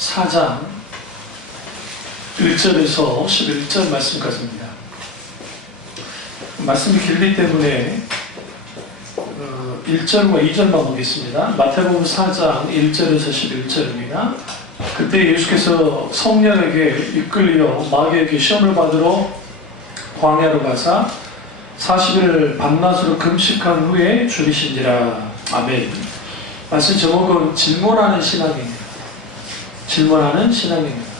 4장 1절에서 11절 말씀까지입니다. 말씀이 길기 때문에 1절과 2절만 보겠습니다. 마태복음 4장 1절에서 11절입니다. 그때 예수께서 성령에게 이끌려 마귀에게 시험을 받으러 광야로 가사 40일 밤낮으로 금식한 후에 죽으신지라. 아멘. 말씀 제목은 질문하는 신앙입니다. 질문하는 신앙입니다.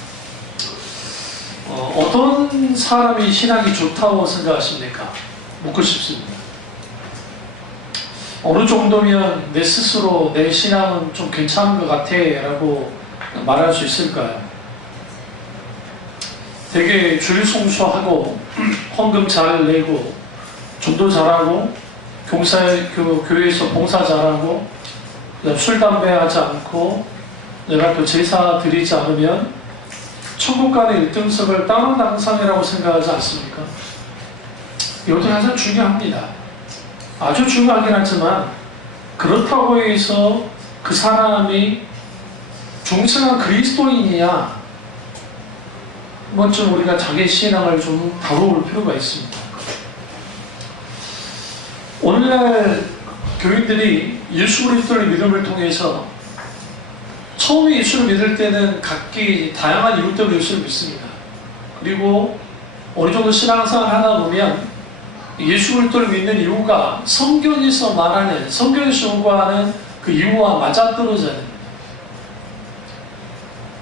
어떤 사람이 신앙이 좋다고 생각하십니까? 묻고 싶습니다. 어느 정도면 내 스스로 내 신앙은 좀 괜찮은 것 같아 라고 말할 수 있을까요? 되게 주일 송수하고 헌금 잘 내고 전도 잘하고 교회에서 봉사 잘하고 술 담배 하지 않고 내가 또 제사 드리지 않으면 천국 가는 1등석을 따는 당상이라고 생각하지 않습니까? 이것도 가장 중요합니다. 아주 중요하긴 하지만 그렇다고 해서 그 사람이 중생한 그리스도인이냐, 먼저 우리가 자기 신앙을 좀 다뤄볼 필요가 있습니다. 오늘날 교인들이 예수 그리스도의 믿음을 통해서 처음에 예수를 믿을 때는 각기 다양한 이유 때문에 예수를 믿습니다. 그리고 어느 정도 신앙생활을 하다 보면 예수 그리스도를 믿는 이유가 성경에서 말하는, 성경에서 요구하는 그 이유와 맞아떨어져요.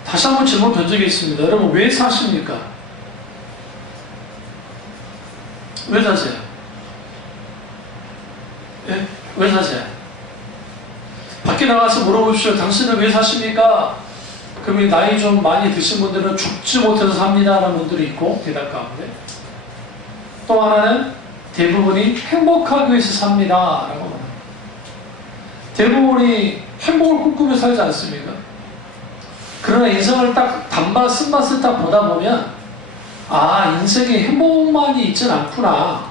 다시 한번 질문 던지겠습니다. 여러분, 왜 사십니까? 왜 사세요? 예? 왜 사세요? 밖에 나가서 물어보십시오. 당신은 왜 사십니까? 그러면 나이 좀 많이 드신 분들은 죽지 못해서 삽니다 라는 분들이 있고, 대답 가운데 또 하나는 대부분이 행복하기 위해서 삽니다 라고 합니다. 대부분이 행복을 꿈꾸며 살지 않습니까? 그러나 인생을 딱 단맛 쓴맛을 딱 보다 보면 인생에 행복만이 있진 않구나,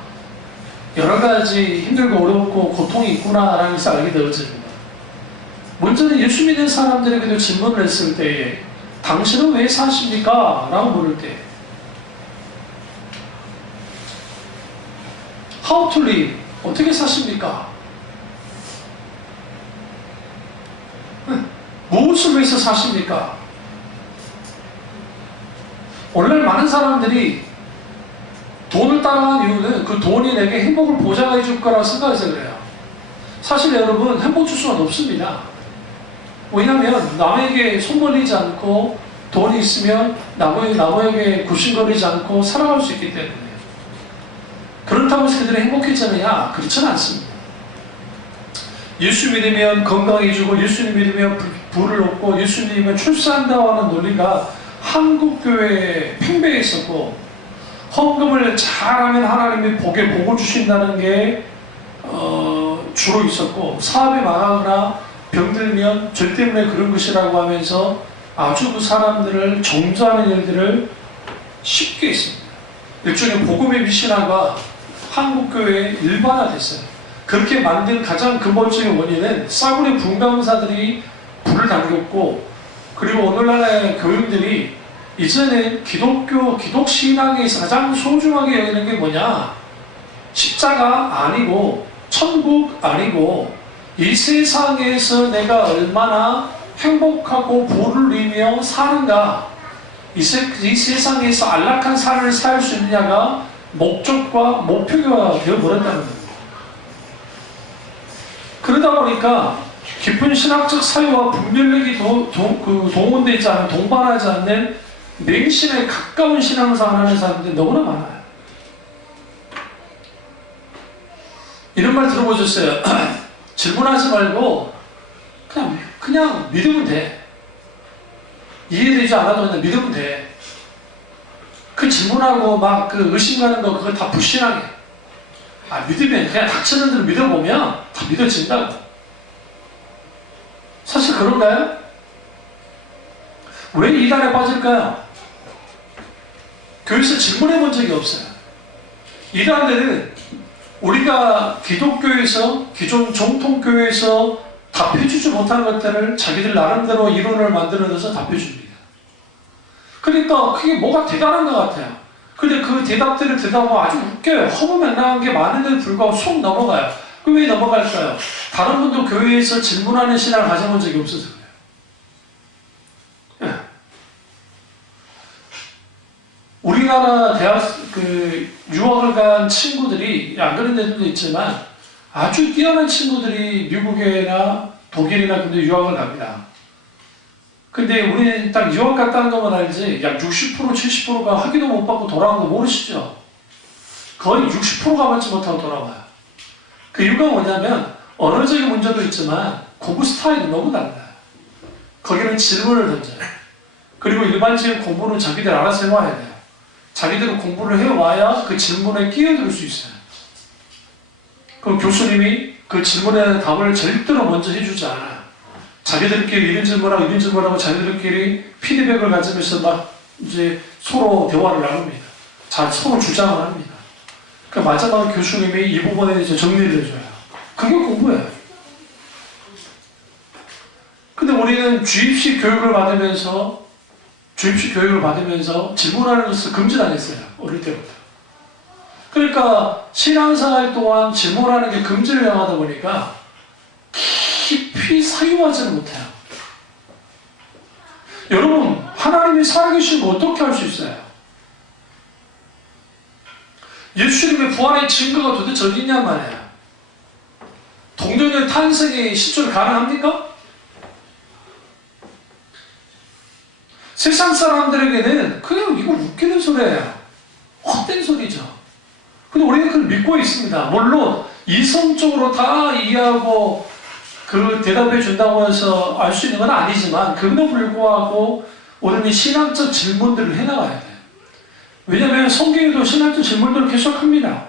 여러 가지 힘들고 어렵고 고통이 있구나 라는 것을 알게 되어집니다. 문제는 예수 믿는 사람들에게도 질문을 했을 때에 당신은 왜 사십니까? 라고 물을 때 How to live? 어떻게 사십니까? 무엇을 위해서 사십니까? 오늘날 많은 사람들이 돈을 따라가는 이유는 그 돈이 내게 행복을 보장해 줄 거라고 생각해서 그래요. 사실 여러분, 행복 줄 수는 없습니다. 왜냐하면 남에게 손 벌리지 않고 돈이 있으면 남에게 굽신거리지 않고 살아갈 수 있기 때문에. 그렇다고 해서 그들이 행복해지느냐? 그렇지는 않습니다. 예수 믿으면 건강해지고, 예수 믿으면 부를 얻고, 예수 믿으면 출산한다고 하는 논리가 한국교회에 팽배해 있었고, 헌금을 잘하면 하나님이 복을 주신다는 게 주로 있었고, 사업이 망하거나 병들면 죄 때문에 그런 것이라고 하면서 아주 그 사람들을 정죄하는 일들을 쉽게 했습니다. 일종의 복음의 미신화가 한국교회에 일반화됐어요. 그렇게 만든 가장 근본적인 원인은 싸구려 분강사들이 불을 당겼고, 그리고 오늘날의 교인들이 이제는 기독신앙에서 가장 소중하게 여기는 게 뭐냐? 십자가 아니고, 천국 아니고, 이 세상에서 내가 얼마나 행복하고 부를 누리며 사는가, 이 세상에서 안락한 삶을 살 수 있느냐가 목적과 목표가 되어버렸다는 겁니다. 그러다 보니까 깊은 신학적 사유와 분별력이 동원되지 않은, 동반하지 않는 맹신에 가까운 신앙생활을 하는 사람들이 너무나 많아요. 이런 말 들어보셨어요? 질문하지 말고 그냥 믿으면 돼. 이해되지 않아도 그냥 믿으면 돼. 그 질문하고 막 그 의심가는 거, 그거 다 불신앙해. 믿으면, 그냥 닥치는 대로 믿어보면 다 믿어진다고. 사실 그런가요? 왜 이단에 빠질까요? 교회에서 질문해 본 적이 없어요. 이단들은 우리가 기독교에서, 기존 정통교회에서 답해주지 못한 것들을 자기들 나름대로 이론을 만들어내서 답해줍니다. 그러니까 그게 뭐가 대단한 것 같아요. 근데 그 대답들을 듣다 보면 아주 웃겨요. 허무맹랑한 게 많은데도 불구하고 쏙 넘어가요. 그 왜 넘어갈까요? 다른 분도 교회에서 질문하는 신앙을 가져본 적이 없어서 그래요. 예. 우리나라 대학 유학을 간 친구들이 안 그런 데도 있지만 아주 뛰어난 친구들이 미국이나 독일이나 근데 유학을 갑니다. 근데 우리는 딱 유학 갔다는 것만 알지 약 60% 70%가 학위도 못 받고 돌아온 거 모르시죠? 거의 60%가 받지 못하고 돌아와요. 그 이유가 뭐냐면 언어적인 문제도 있지만 공부 스타일이 너무 달라요. 거기는 질문을 던져요. 그리고 일반적인 공부는 자기들 알아서 해와야 돼요. 자기들은 공부를 해와야 그 질문에 끼어들 수 있어요. 그럼 교수님이 그 질문에 대한 답을 절대로 먼저 해주지 않아요. 자기들끼리 이런 질문하고 자기들끼리 피드백을 가지면서 막 이제 서로 대화를 나눕니다. 서로 주장을 합니다. 그 마지막에 교수님이 이 부분에 대해서 정리를 해줘요. 그게 공부예요. 근데 우리는 주입식 교육을 받으면서 질문하는 것을 금지당했어요. 어릴 때부터. 그러니까 신앙생활 동안 질문하는 게 금지를 당하다 보니까 깊이 사유하지는 못해요. 여러분, 하나님이 살아계신 거 어떻게 할 수 있어요? 예수님의 부활의 증거가 도대체 어디 있냔 말이에요. 동정녀 탄생의 시절 가능합니까? 세상 사람들에게는 그냥 이거 웃기는 소리예요. 헛된 소리죠. 근데 우리는 그걸 믿고 있습니다. 물론 이성적으로 다 이해하고 그 대답해 준다고 해서 알 수 있는 건 아니지만 그럼에도 불구하고 우리는 신앙적 질문들을 해나가야 돼요. 왜냐하면 성경에도 신앙적 질문들을 계속합니다.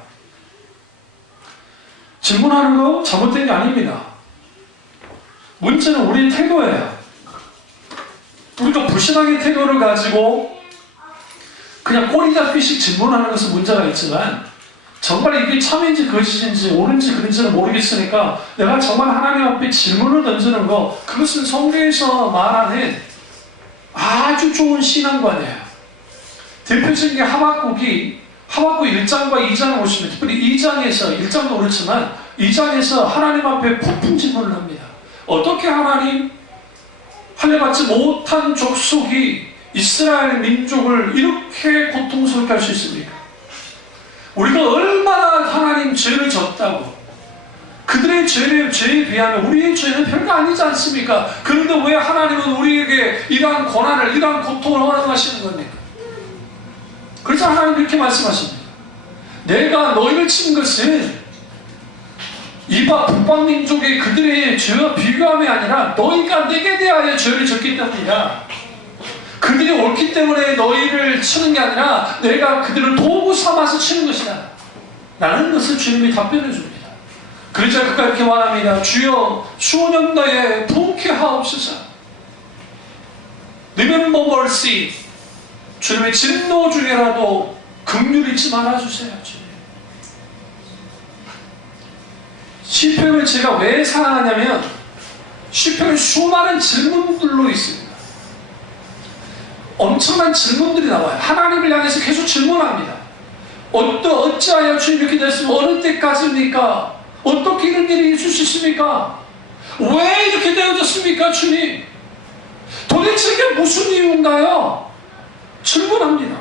질문하는 거 잘못된 게 아닙니다. 문제는 우리의 태도예요. 우리가 불신앙의 태도를 가지고 그냥 꼬리 잡기식 질문하는 것은 문제가 있지만 정말 이게 참인지 거짓인지 옳은지 그른지는 모르겠으니까 내가 정말 하나님 앞에 질문을 던지는 거, 그것은 성경에서 말하는 아주 좋은 신앙관이에요. 대표적인 게 하박국 1장과 2장을 보시면 특별히 2장에서 1장도 그렇지만 2장에서 하나님 앞에 폭풍 질문을 합니다. 어떻게 하나님 할례받지 못한 족속이 이스라엘 민족을 이렇게 고통스럽게 할 수 있습니까? 우리가 얼마나 하나님 죄를 졌다고, 그들의 죄에 비하면 우리의 죄는 별거 아니지 않습니까? 그런데 왜 하나님은 우리에게 이러한 고난을, 이러한 고통을 허락하시는 겁니까? 그래서 하나님 이렇게 말씀하십니다. 내가 너희를 친 것은 이방 북방민족의 그들의 죄와 비교함이 아니라 너희가 내게 대하여 죄를 졌기 때문이야. 그들이 옳기 때문에 너희를 치는 게 아니라 내가 그들을 도구 삼아서 치는 것이다 라는 것을 주님이 답변해 줍니다. 그러자 그가 이렇게 말합니다. 주여 수년도에 부흥케 하옵소서. Remember mercy. 주님의 진노 중에라도 긍휼 잊지 말아주세요. 주님. 시편을 제가 왜 사랑하냐면 시편은 수많은 질문들로 있습니다. 엄청난 질문들이 나와요. 하나님을 향해서 계속 질문합니다. 어찌하여 주님 이렇게 됐으면 어느 때까지입니까? 어떻게 이런 일이 있을 수 있습니까? 왜 이렇게 되어졌습니까 주님? 도대체 이게 무슨 이유인가요? 질문합니다.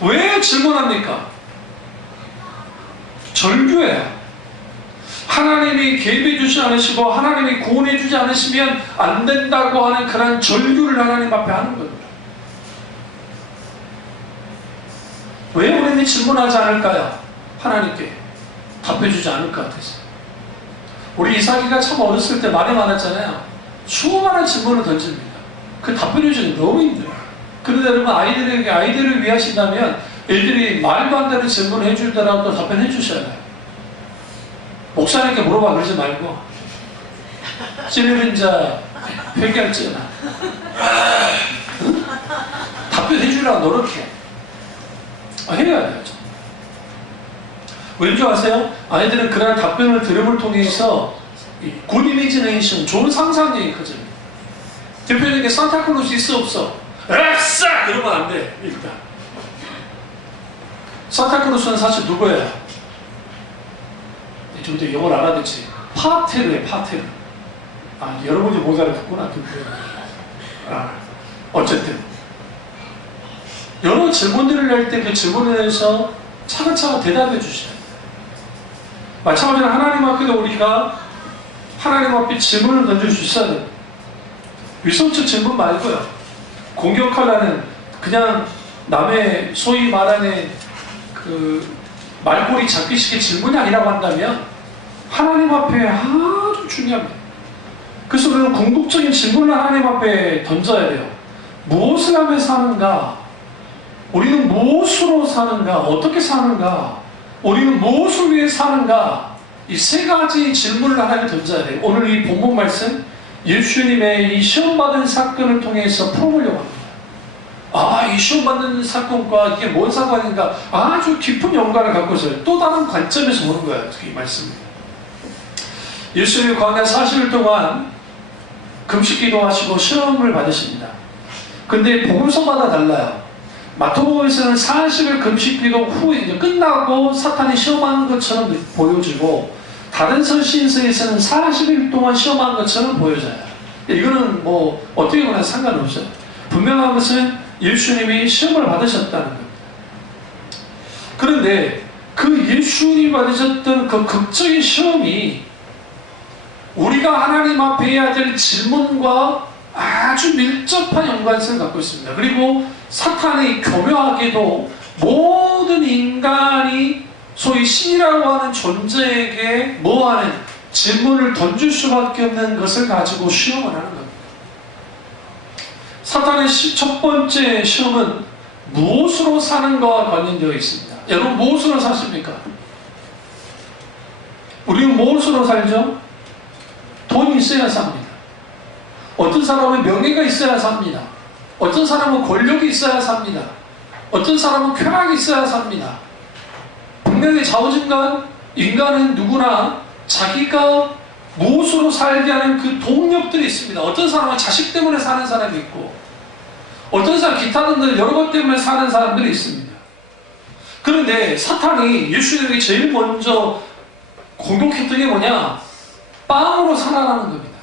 왜 질문합니까? 절규예요. 하나님이 개입해 주지 않으시고 하나님이 구원해 주지 않으시면 안 된다고 하는 그런 절규를 하나님 앞에 하는 겁니다. 왜 우리는 질문하지 않을까요? 하나님께 답해 주지 않을 것 같아서. 우리 이삭이가 참 어렸을 때 말이 많았잖아요. 수많은 질문을 던집니다. 그 답변해 주기 너무 힘들어요. 그런데 여러분, 아이들을 위하신다면 애들이 말도 안 되는 질문을 해주더라도 답변해 주셔야 돼요. 목사님께 물어봐 그러지 말고 찌르는 자 회개할지어다. 답변해 주려고 노력해. 해야 돼요. 왠지 아세요? 아이들은 그런 답변을 들음을 통해서 굿 이미지네이션, 좋은 상상력이 커집니다. 대표적인 게 산타클로스 있어 없어? 으쌰! 그러면 안 돼, 일단. 산타크로스는 사실 누구예요? 좀 더 영어를 알아듣지. 파테르예요, 파테르. 아, 여러분이 못 알아듣구나. 어쨌든. 여러 질문들을 낼 때 그 질문에 대해서 차근차근 대답해 주셔야 돼요. 마찬가지로 하나님 앞에도 우리가 하나님 앞에 질문을 던질 수 있어야 돼요. 위선적 질문 말고요. 공격하려는 그냥 남의 소위 말하는 그 말꼬리 잡기식의 질문이 아니라고 한다면 하나님 앞에 아주 중요합니다. 그래서 우리는 궁극적인 질문을 하나님 앞에 던져야 돼요. 무엇을 하며 사는가? 우리는 무엇으로 사는가? 어떻게 사는가? 우리는 무엇을 위해 사는가? 이 세 가지 질문을 하나님께 던져야 돼요. 오늘 이 본문 말씀 예수님의 이 시험받은 사건을 통해서 풀어보려고 합니다. 아, 이 시험받는 사건과 이게 뭔 상관인가? 아주 깊은 연관을 갖고 있어요. 또 다른 관점에서 보는 거예요. 이 말씀입니다. 예수님이 광야 40일 동안 금식 기도하시고 시험을 받으십니다. 근데 복음서마다 달라요. 마태복음에서는 40일 금식 기도 후에 이제 끝나고 사탄이 시험하는 것처럼 보여지고, 다른 서신서에서는 40일 동안 시험한 것처럼 보여져요. 이거는 뭐 어떻게 보나 상관없어요. 분명한 것은 예수님이 시험을 받으셨다는 겁니다. 그런데 그 예수님이 받으셨던 그 극적인 시험이 우리가 하나님 앞에 해야 될 질문과 아주 밀접한 연관성을 갖고 있습니다. 그리고 사탄이 교묘하게도 모든 인간이 소위 신이라고 하는 존재에게 뭐하는 질문을 던질 수밖에 없는 것을 가지고 시험을 하는 겁니다. 사탄의 첫 번째 시험은 무엇으로 사는 것과 관련되어 있습니다. 여러분 무엇으로 사십니까? 우리는 무엇으로 살죠? 돈이 있어야 삽니다. 어떤 사람은 명예가 있어야 삽니다. 어떤 사람은 권력이 있어야 삽니다. 어떤 사람은 쾌락이 있어야 삽니다. 분명히 자오진간 인간은 누구나 자기가 무엇으로 살게 하는 그 동력들이 있습니다. 어떤 사람은 자식 때문에 사는 사람이 있고, 어떤 사람은 기타 등등 여러 것 때문에 사는 사람들이 있습니다. 그런데 사탄이 예수님에게 제일 먼저 공격했던 게 뭐냐? 빵으로 살아라는 겁니다.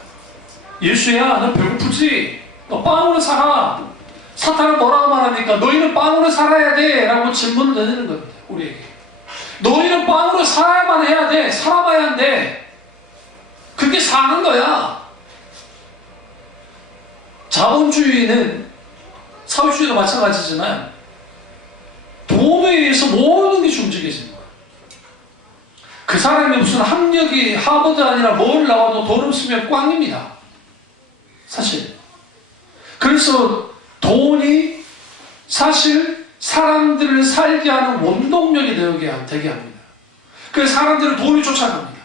예수야, 너 배고프지? 너 빵으로 살아. 사탄은 뭐라고 말합니까? 너희는 빵으로 살아야 돼 라고 질문을 던지는 겁니다. 우리에게. 너희는 빵으로 살아야만 해야 돼. 살아봐야 한대. 그게 사는 거야. 자본주의는 사회주의도 마찬가지지만 돈에 의해서 모든 것이 움직여집니다. 그 사람이 무슨 학력이 하버드 아니라 뭘 나와도 돈 없으면 꽝입니다. 사실. 그래서 돈이 사실 사람들을 살게 하는 원동력이 되게 합니다. 그래서 사람들은 돈을 쫓아갑니다.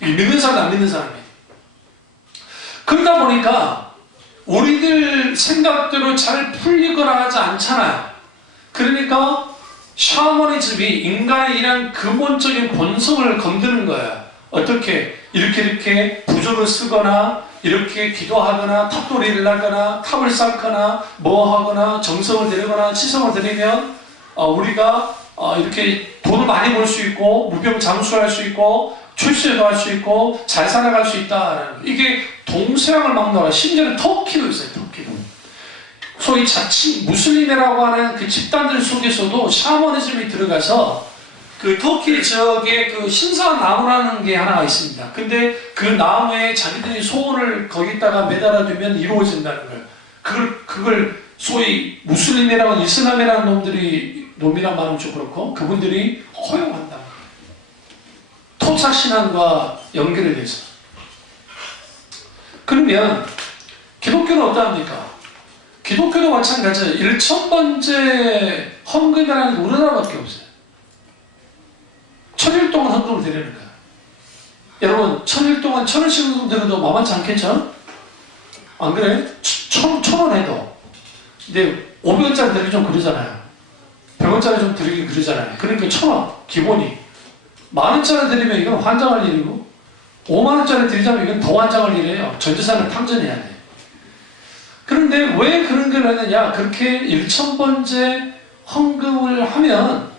믿는 사람, 안 믿는 사람이. 그러다 보니까 우리들 생각대로 잘 풀리거나 하지 않잖아요. 그러니까 샤머니즘이 인간의 이런 근본적인 본성을 건드는 거예요. 어떻게 이렇게 부조를 쓰거나 이렇게 기도하거나 탑돌이를 하거나 탑을 쌓거나 뭐 하거나 정성을 들이거나 치성을 들이면 우리가 이렇게 돈을 많이 벌 수 있고 무병장수할 수 있고 출세도 할 수 있고 잘 살아갈 수 있다라는, 이게 동서양을 막론하고 심지어는 터키도 있어요. 터키도. 소위 자치 무슬림이라고 하는 그 집단들 속에서도 샤머니즘이 들어가서 그 터키 지역에 그 신사 나무라는 게 하나가 있습니다. 근데 그 나무에 자기들이 소원을 거기다가 매달아두면 이루어진다는 거예요. 그걸 소위 무슬림이라고 이슬람이라는 놈이란 말은 좀 그렇고 그분들이 허용한다. 토착신앙과 연결이 돼서. 그러면 기독교는 어떠합니까? 기독교도 마찬가지예요. 1000번째 헌금이라는 게 우리나라밖에 없어요. 1000일 동안 헌금을 드리는 거예요. 여러분 1000일 동안 1000원씩 헌금 드려도 만만치 않겠죠? 안 그래? 1000원 해도. 근데 500원짜리 드리기 좀 그러잖아요. 100원짜리 좀 드리기 그러잖아요. 그러니까 1000원 기본이. 만원짜리 드리면 이건 환장할 일이고 5만원짜리 드리자면 이건 더 환장할 일이에요. 전재산을 탕전해야 돼. 그런데 그런데 왜 그런 걸 하느냐? 그렇게 1,000번째 헌금을 하면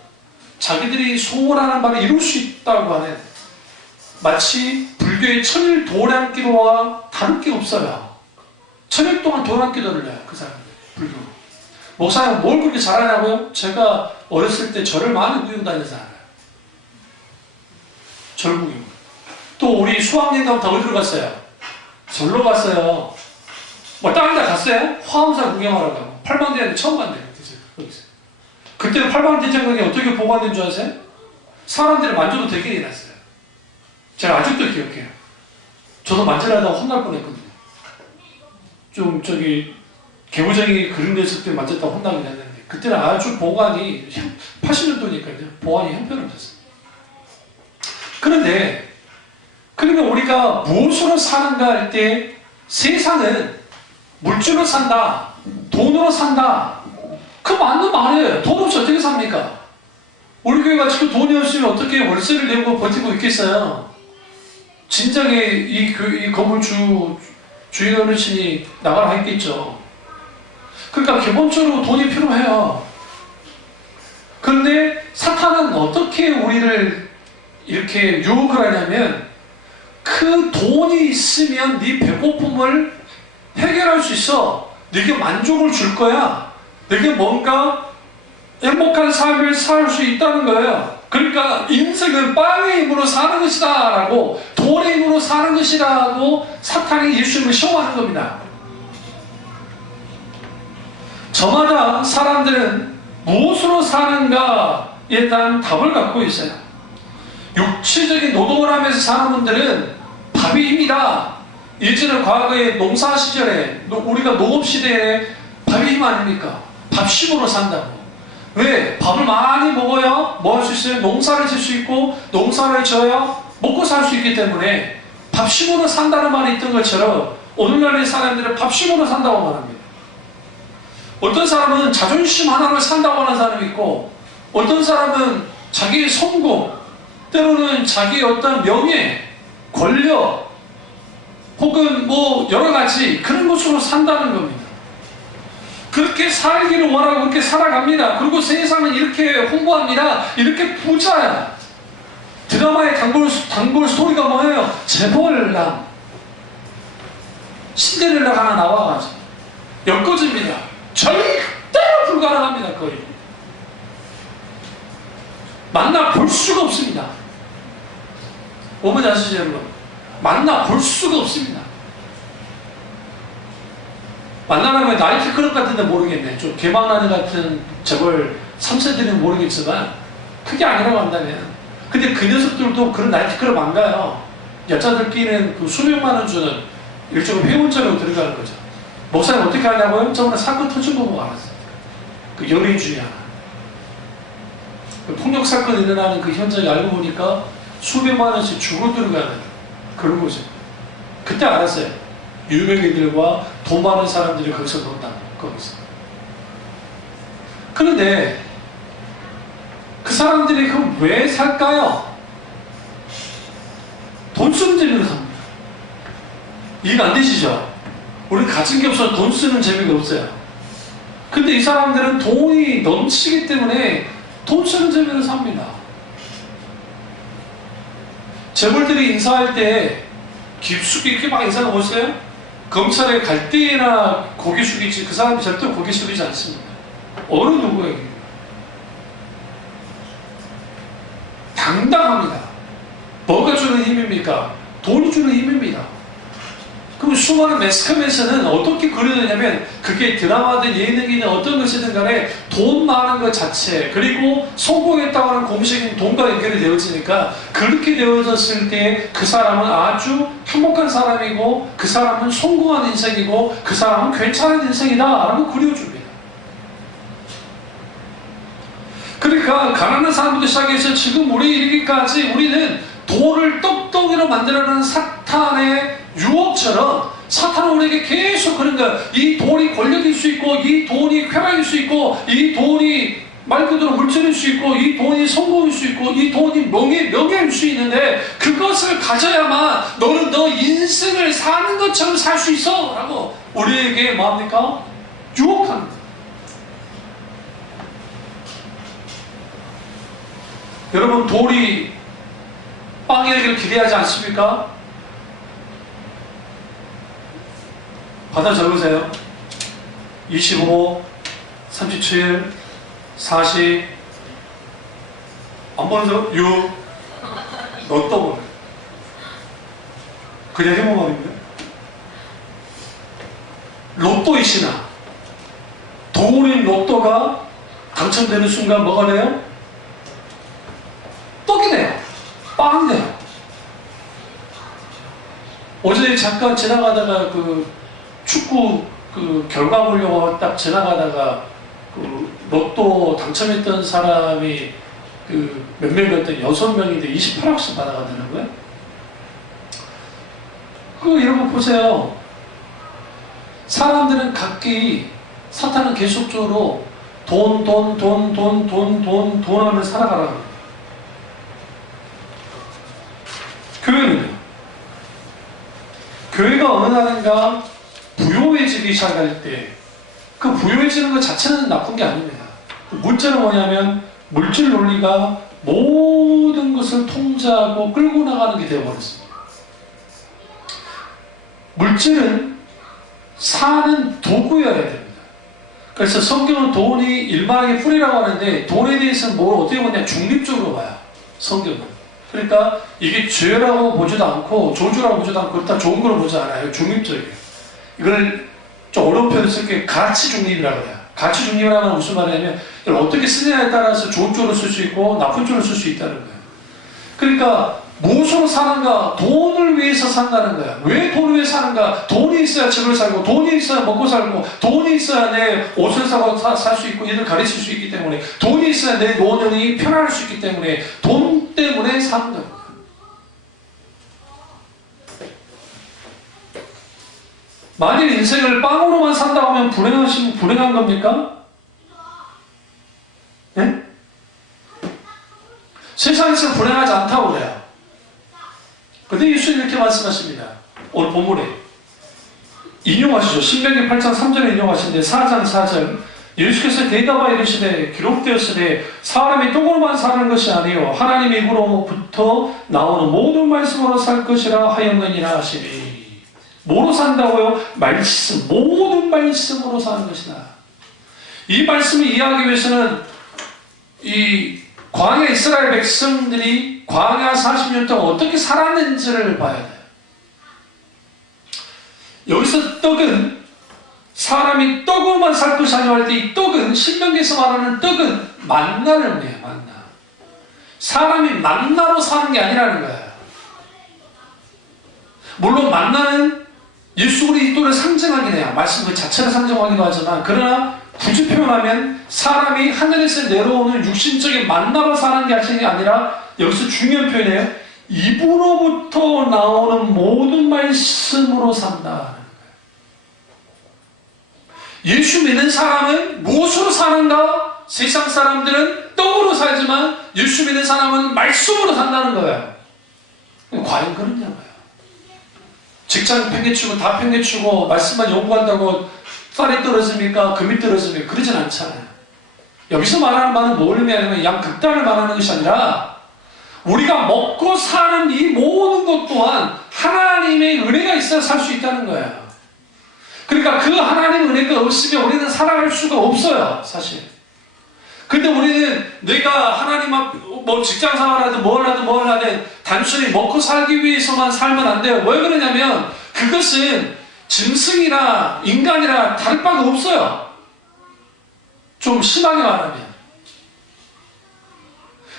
자기들이 소원하는 바를 이룰 수 있다고 하는, 마치 불교의 천일 도량기도와 다를 게 없어요. 천일 동안 도량기도를 해요, 그 사람들, 불교. 목사님 뭘 그렇게 잘하냐고요? 제가 어렸을 때 절을 많이 구경 다녀서 알아요. 절 구경. 또 우리 수학여행 가면 다 어디로 갔어요? 절로 갔어요. 뭐 다른 데 갔어요? 화엄사 구경하러 가고. 팔방대장경 처음 갔네요. 그때는 팔방대장경이 어떻게 보관된 줄 아세요? 사람들이 만져도 되게 일어났어요. 제가 아직도 기억해요. 저도 만지려다가 혼날 뻔했거든요. 좀 개구쟁이 그림 냈을 때 만졌다가 혼나긴 했는데, 그때는 아주 보관이 80년도니까요. 보관이 형편없었어요. 그런데 그러니까 우리가 무엇으로 사는가 할 때 세상은 물질로 산다, 돈으로 산다, 그 맞는 말이에요. 돈 없이 어떻게 삽니까? 우리 교회가 지금 돈이 없으면 어떻게 월세를 내고 버티고 있겠어요? 진작에 이 건물 주인 어르신이 나가라 했겠죠. 그러니까 기본적으로 돈이 필요해요. 그런데 사탄은 어떻게 우리를 이렇게 유혹을 하냐면, 그 돈이 있으면 네 배고픔을 해결할 수 있어. 네게 만족을 줄 거야. 네게 뭔가 행복한 삶을 살 수 있다는 거예요. 그러니까 인생은 빵의 힘으로 사는 것이다 라고, 돈의 힘으로 사는 것이라고 사탄이 예수님을 시험하는 겁니다. 저마다 사람들은 무엇으로 사는가에 대한 답을 갖고 있어요. 육체적인 노동을 하면서 사는 분들은 밥이 힘이다. 예전에 과거에 농사 시절에, 우리가 농업 시대에 밥이 힘 아닙니까? 밥심으로 산다고. 왜? 밥을 많이 먹어야 뭐 할 수 있어요? 농사를 질 수 있고, 농사를 져야 먹고 살 수 있기 때문에 밥심으로 산다는 말이 있던 것처럼 오늘날의 사람들은 밥심으로 산다고 말합니다. 어떤 사람은 자존심 하나로 산다고 하는 사람이 있고, 어떤 사람은 자기의 성공, 때로는 자기의 어떤 명예, 권력, 혹은 뭐 여러 가지 그런 것으로 산다는 겁니다. 그렇게 살기를 원하고 그렇게 살아갑니다. 그리고 세상은 이렇게 홍보합니다. 이렇게 부자야. 드라마의 단골 스토리가 뭐예요? 재벌남, 신데렐라가 하나 나와가지고 엮어집니다. 절대로 불가능합니다. 거의 만나 볼 수가 없습니다. 어머니 아시죠 여러분? 만나 볼 수가 없습니다. 만나면 나이트클럽 같은 데 모르겠네. 좀 개망나는 같은 재벌 3세들은 모르겠지만 그게 아니라고 한다면, 근데 그 녀석들도 그런 나이트클럽 안 가요. 여자들끼리는 그 수백만 원 주는 일종의 회원제로 들어가는 거죠. 목사님 어떻게 하냐고요? 저번에 사건 터진 거 보고 알았어요. 그 연예인주의 하나. 그 폭력 사건 일어나는 그 현장에 알고 보니까 수백만 원씩 주고 들어가는 그런 거죠. 그때 알았어요. 유명인들과 돈 많은 사람들이 거기서 논다는 거기서. 그런데 그 사람들이 그럼 왜 살까요? 돈 쓰는 재미로 삽니다. 이해가 안 되시죠? 우리 가진 게 없어서 돈 쓰는 재미가 없어요. 근데 이 사람들은 돈이 넘치기 때문에 돈 쓰는 재미로 삽니다. 재벌들이 인사할 때 깊숙이 이렇게 막 인사가 보세요? 검찰에 갈 때나 고개 숙이지, 그 사람이 절대 고개 숙이지 않습니다. 어느 누구에게 당당합니다. 뭐가 주는 힘입니까? 돈이 주는 힘입니다. 그럼 수많은 매스컴에서는 어떻게 그려내냐면, 그게 드라마든 예능이든 어떤 것이든 간에 돈 많은 것 자체, 그리고 성공했다고 하는 공식인 돈과 연결이 되어지니까, 그렇게 되어졌을 때 그 사람은 아주 행복한 사람이고, 그 사람은 성공한 인생이고, 그 사람은 괜찮은 인생이다 라고 그려줍니다. 그러니까 가난한 사람부터 시작해서 지금 우리 이르기까지 우리는 돈을 떡덩이로 만들어내는 사탄의 유혹처럼, 사탄은 우리에게 계속 그런 거야. 이 돈이 권력일 수 있고, 이 돈이 쾌락일 수 있고, 이 돈이 말 그대로 물질일 수 있고, 이 돈이 성공일 수 있고, 이 돈이 명예일 수 있는데, 그것을 가져야만 너는 너 인생을 사는 것처럼 살 수 있어 라고 우리에게 뭡니까? 유혹합니다. 여러분, 돌이 빵이라기를 기대하지 않습니까? 받아 적으세요. 25, 37, 40, 안 보내서 6, 너 떠보네. 그냥 해보면 로또이시나 돌인 로또가 당첨되는 순간 뭐가 돼요? 떡이 돼요. 빵이 돼요. 어제 잠깐 지나가다가 그 축구 그 결과 보려고 딱 지나가다가 그 로또 당첨했던 사람이 그 몇 명이었더니 6명인데 28억씩 받아가더라고요. 그거 이런 거 보세요. 사람들은 각기 사탄은 계속적으로 돈 하면 살아가라는 거예요. 교회는요? 교회가 어느 날인가 부요해지기 시작할 때 그 부요해지는 것 자체는 나쁜 게 아닙니다. 문제는 뭐냐면 물질 논리가 모든 것을 통제하고 끌고 나가는 게 되어버렸습니다. 물질은 사는 도구여야 됩니다. 그래서 성경은 돈이 일만하게 뿌리라고 하는데 돈에 대해서는 뭘 어떻게 보냐 중립적으로 봐요. 성경은. 그러니까 이게 죄라고 보지도 않고 저주라고 보지도 않고 그렇다 좋은 걸 보지 않아요. 중립적이에요. 이걸 좀 어려운 표현을 쓸게 가치 중립이라고 해요. 가치 중립이라는 건 무슨 말이냐면 이걸 어떻게 쓰냐에 따라서 좋은 쪽으로 쓸 수 있고 나쁜 쪽으로 쓸 수 있다는 거예요. 그러니까 무엇으로 사는가? 돈을 위해서 산다는 거야. 왜 돈을 위해서 사는가? 돈이 있어야 집을 살고 돈이 있어야 먹고 살고 돈이 있어야 내 옷을 사고 살 수 있고 얘를 가르칠 수 있기 때문에 돈이 있어야 내 노년이 편안할 수 있기 때문에 돈 때문에 산다. 만일 인생을 빵으로만 산다고 하면 불행한 겁니까? 네? 세상에서 불행하지 않다고 그래요. 근데 예수님 이렇게 말씀하십니다. 오늘 본문에 인용하시죠. 신명기 8장 3절에 인용하시는데 4장 4절 예수께서 대답하여 이르시되 기록되었으되 사람이 떡으로만 사는 것이 아니요 하나님의 입으로부터 나오는 모든 말씀으로 살 것이라 하였느니라 하시니. 뭐로 산다고요? 말씀, 모든 말씀으로 사는 것이다. 이 말씀을 이해하기 위해서는 이 광야 이스라엘 백성들이 광야 40년 동안 어떻게 살았는지를 봐야 돼요. 여기서 떡은 사람이 떡으로만 살 것이 아니라 할 때 이 떡은 신명기에서 말하는 떡은 만나를 의미해요. 만나. 사람이 만나로 사는 게 아니라는 거예요. 물론 만나는 예수 그리스도를 상징하긴 해요. 말씀 그 자체를 상징하기도 하지만 그러나 굳이 표현하면 사람이 하늘에서 내려오는 육신적인 만나로 사는 게 아니라 여기서 중요한 표현이에요. 입으로부터 나오는 모든 말씀으로 산다. 예수 믿는 사람은 무엇으로 사는가? 세상 사람들은 떡으로 살지만 예수 믿는 사람은 말씀으로 산다는 거예요. 과연 그러냐고요. 직장 팽개치고 다 팽개치고 말씀만 연구한다고 쌀이 떨어집니까? 금이 떨어집니까? 그러진 않잖아요. 여기서 말하는 말은 뭘 의미하냐면 양극단을 말하는 것이 아니라 우리가 먹고 사는 이 모든 것 또한 하나님의 은혜가 있어야 살 수 있다는 거예요. 그러니까 그 하나님의 은혜가 없으면 우리는 살아갈 수가 없어요. 사실. 근데 우리는 내가 하나님 앞 뭐 직장생활하든 뭘 하든 단순히 먹고 살기 위해서만 살면 안 돼요. 왜 그러냐면 그것은 짐승이나 인간이나 다를 바가 없어요. 좀 심하게 말하면.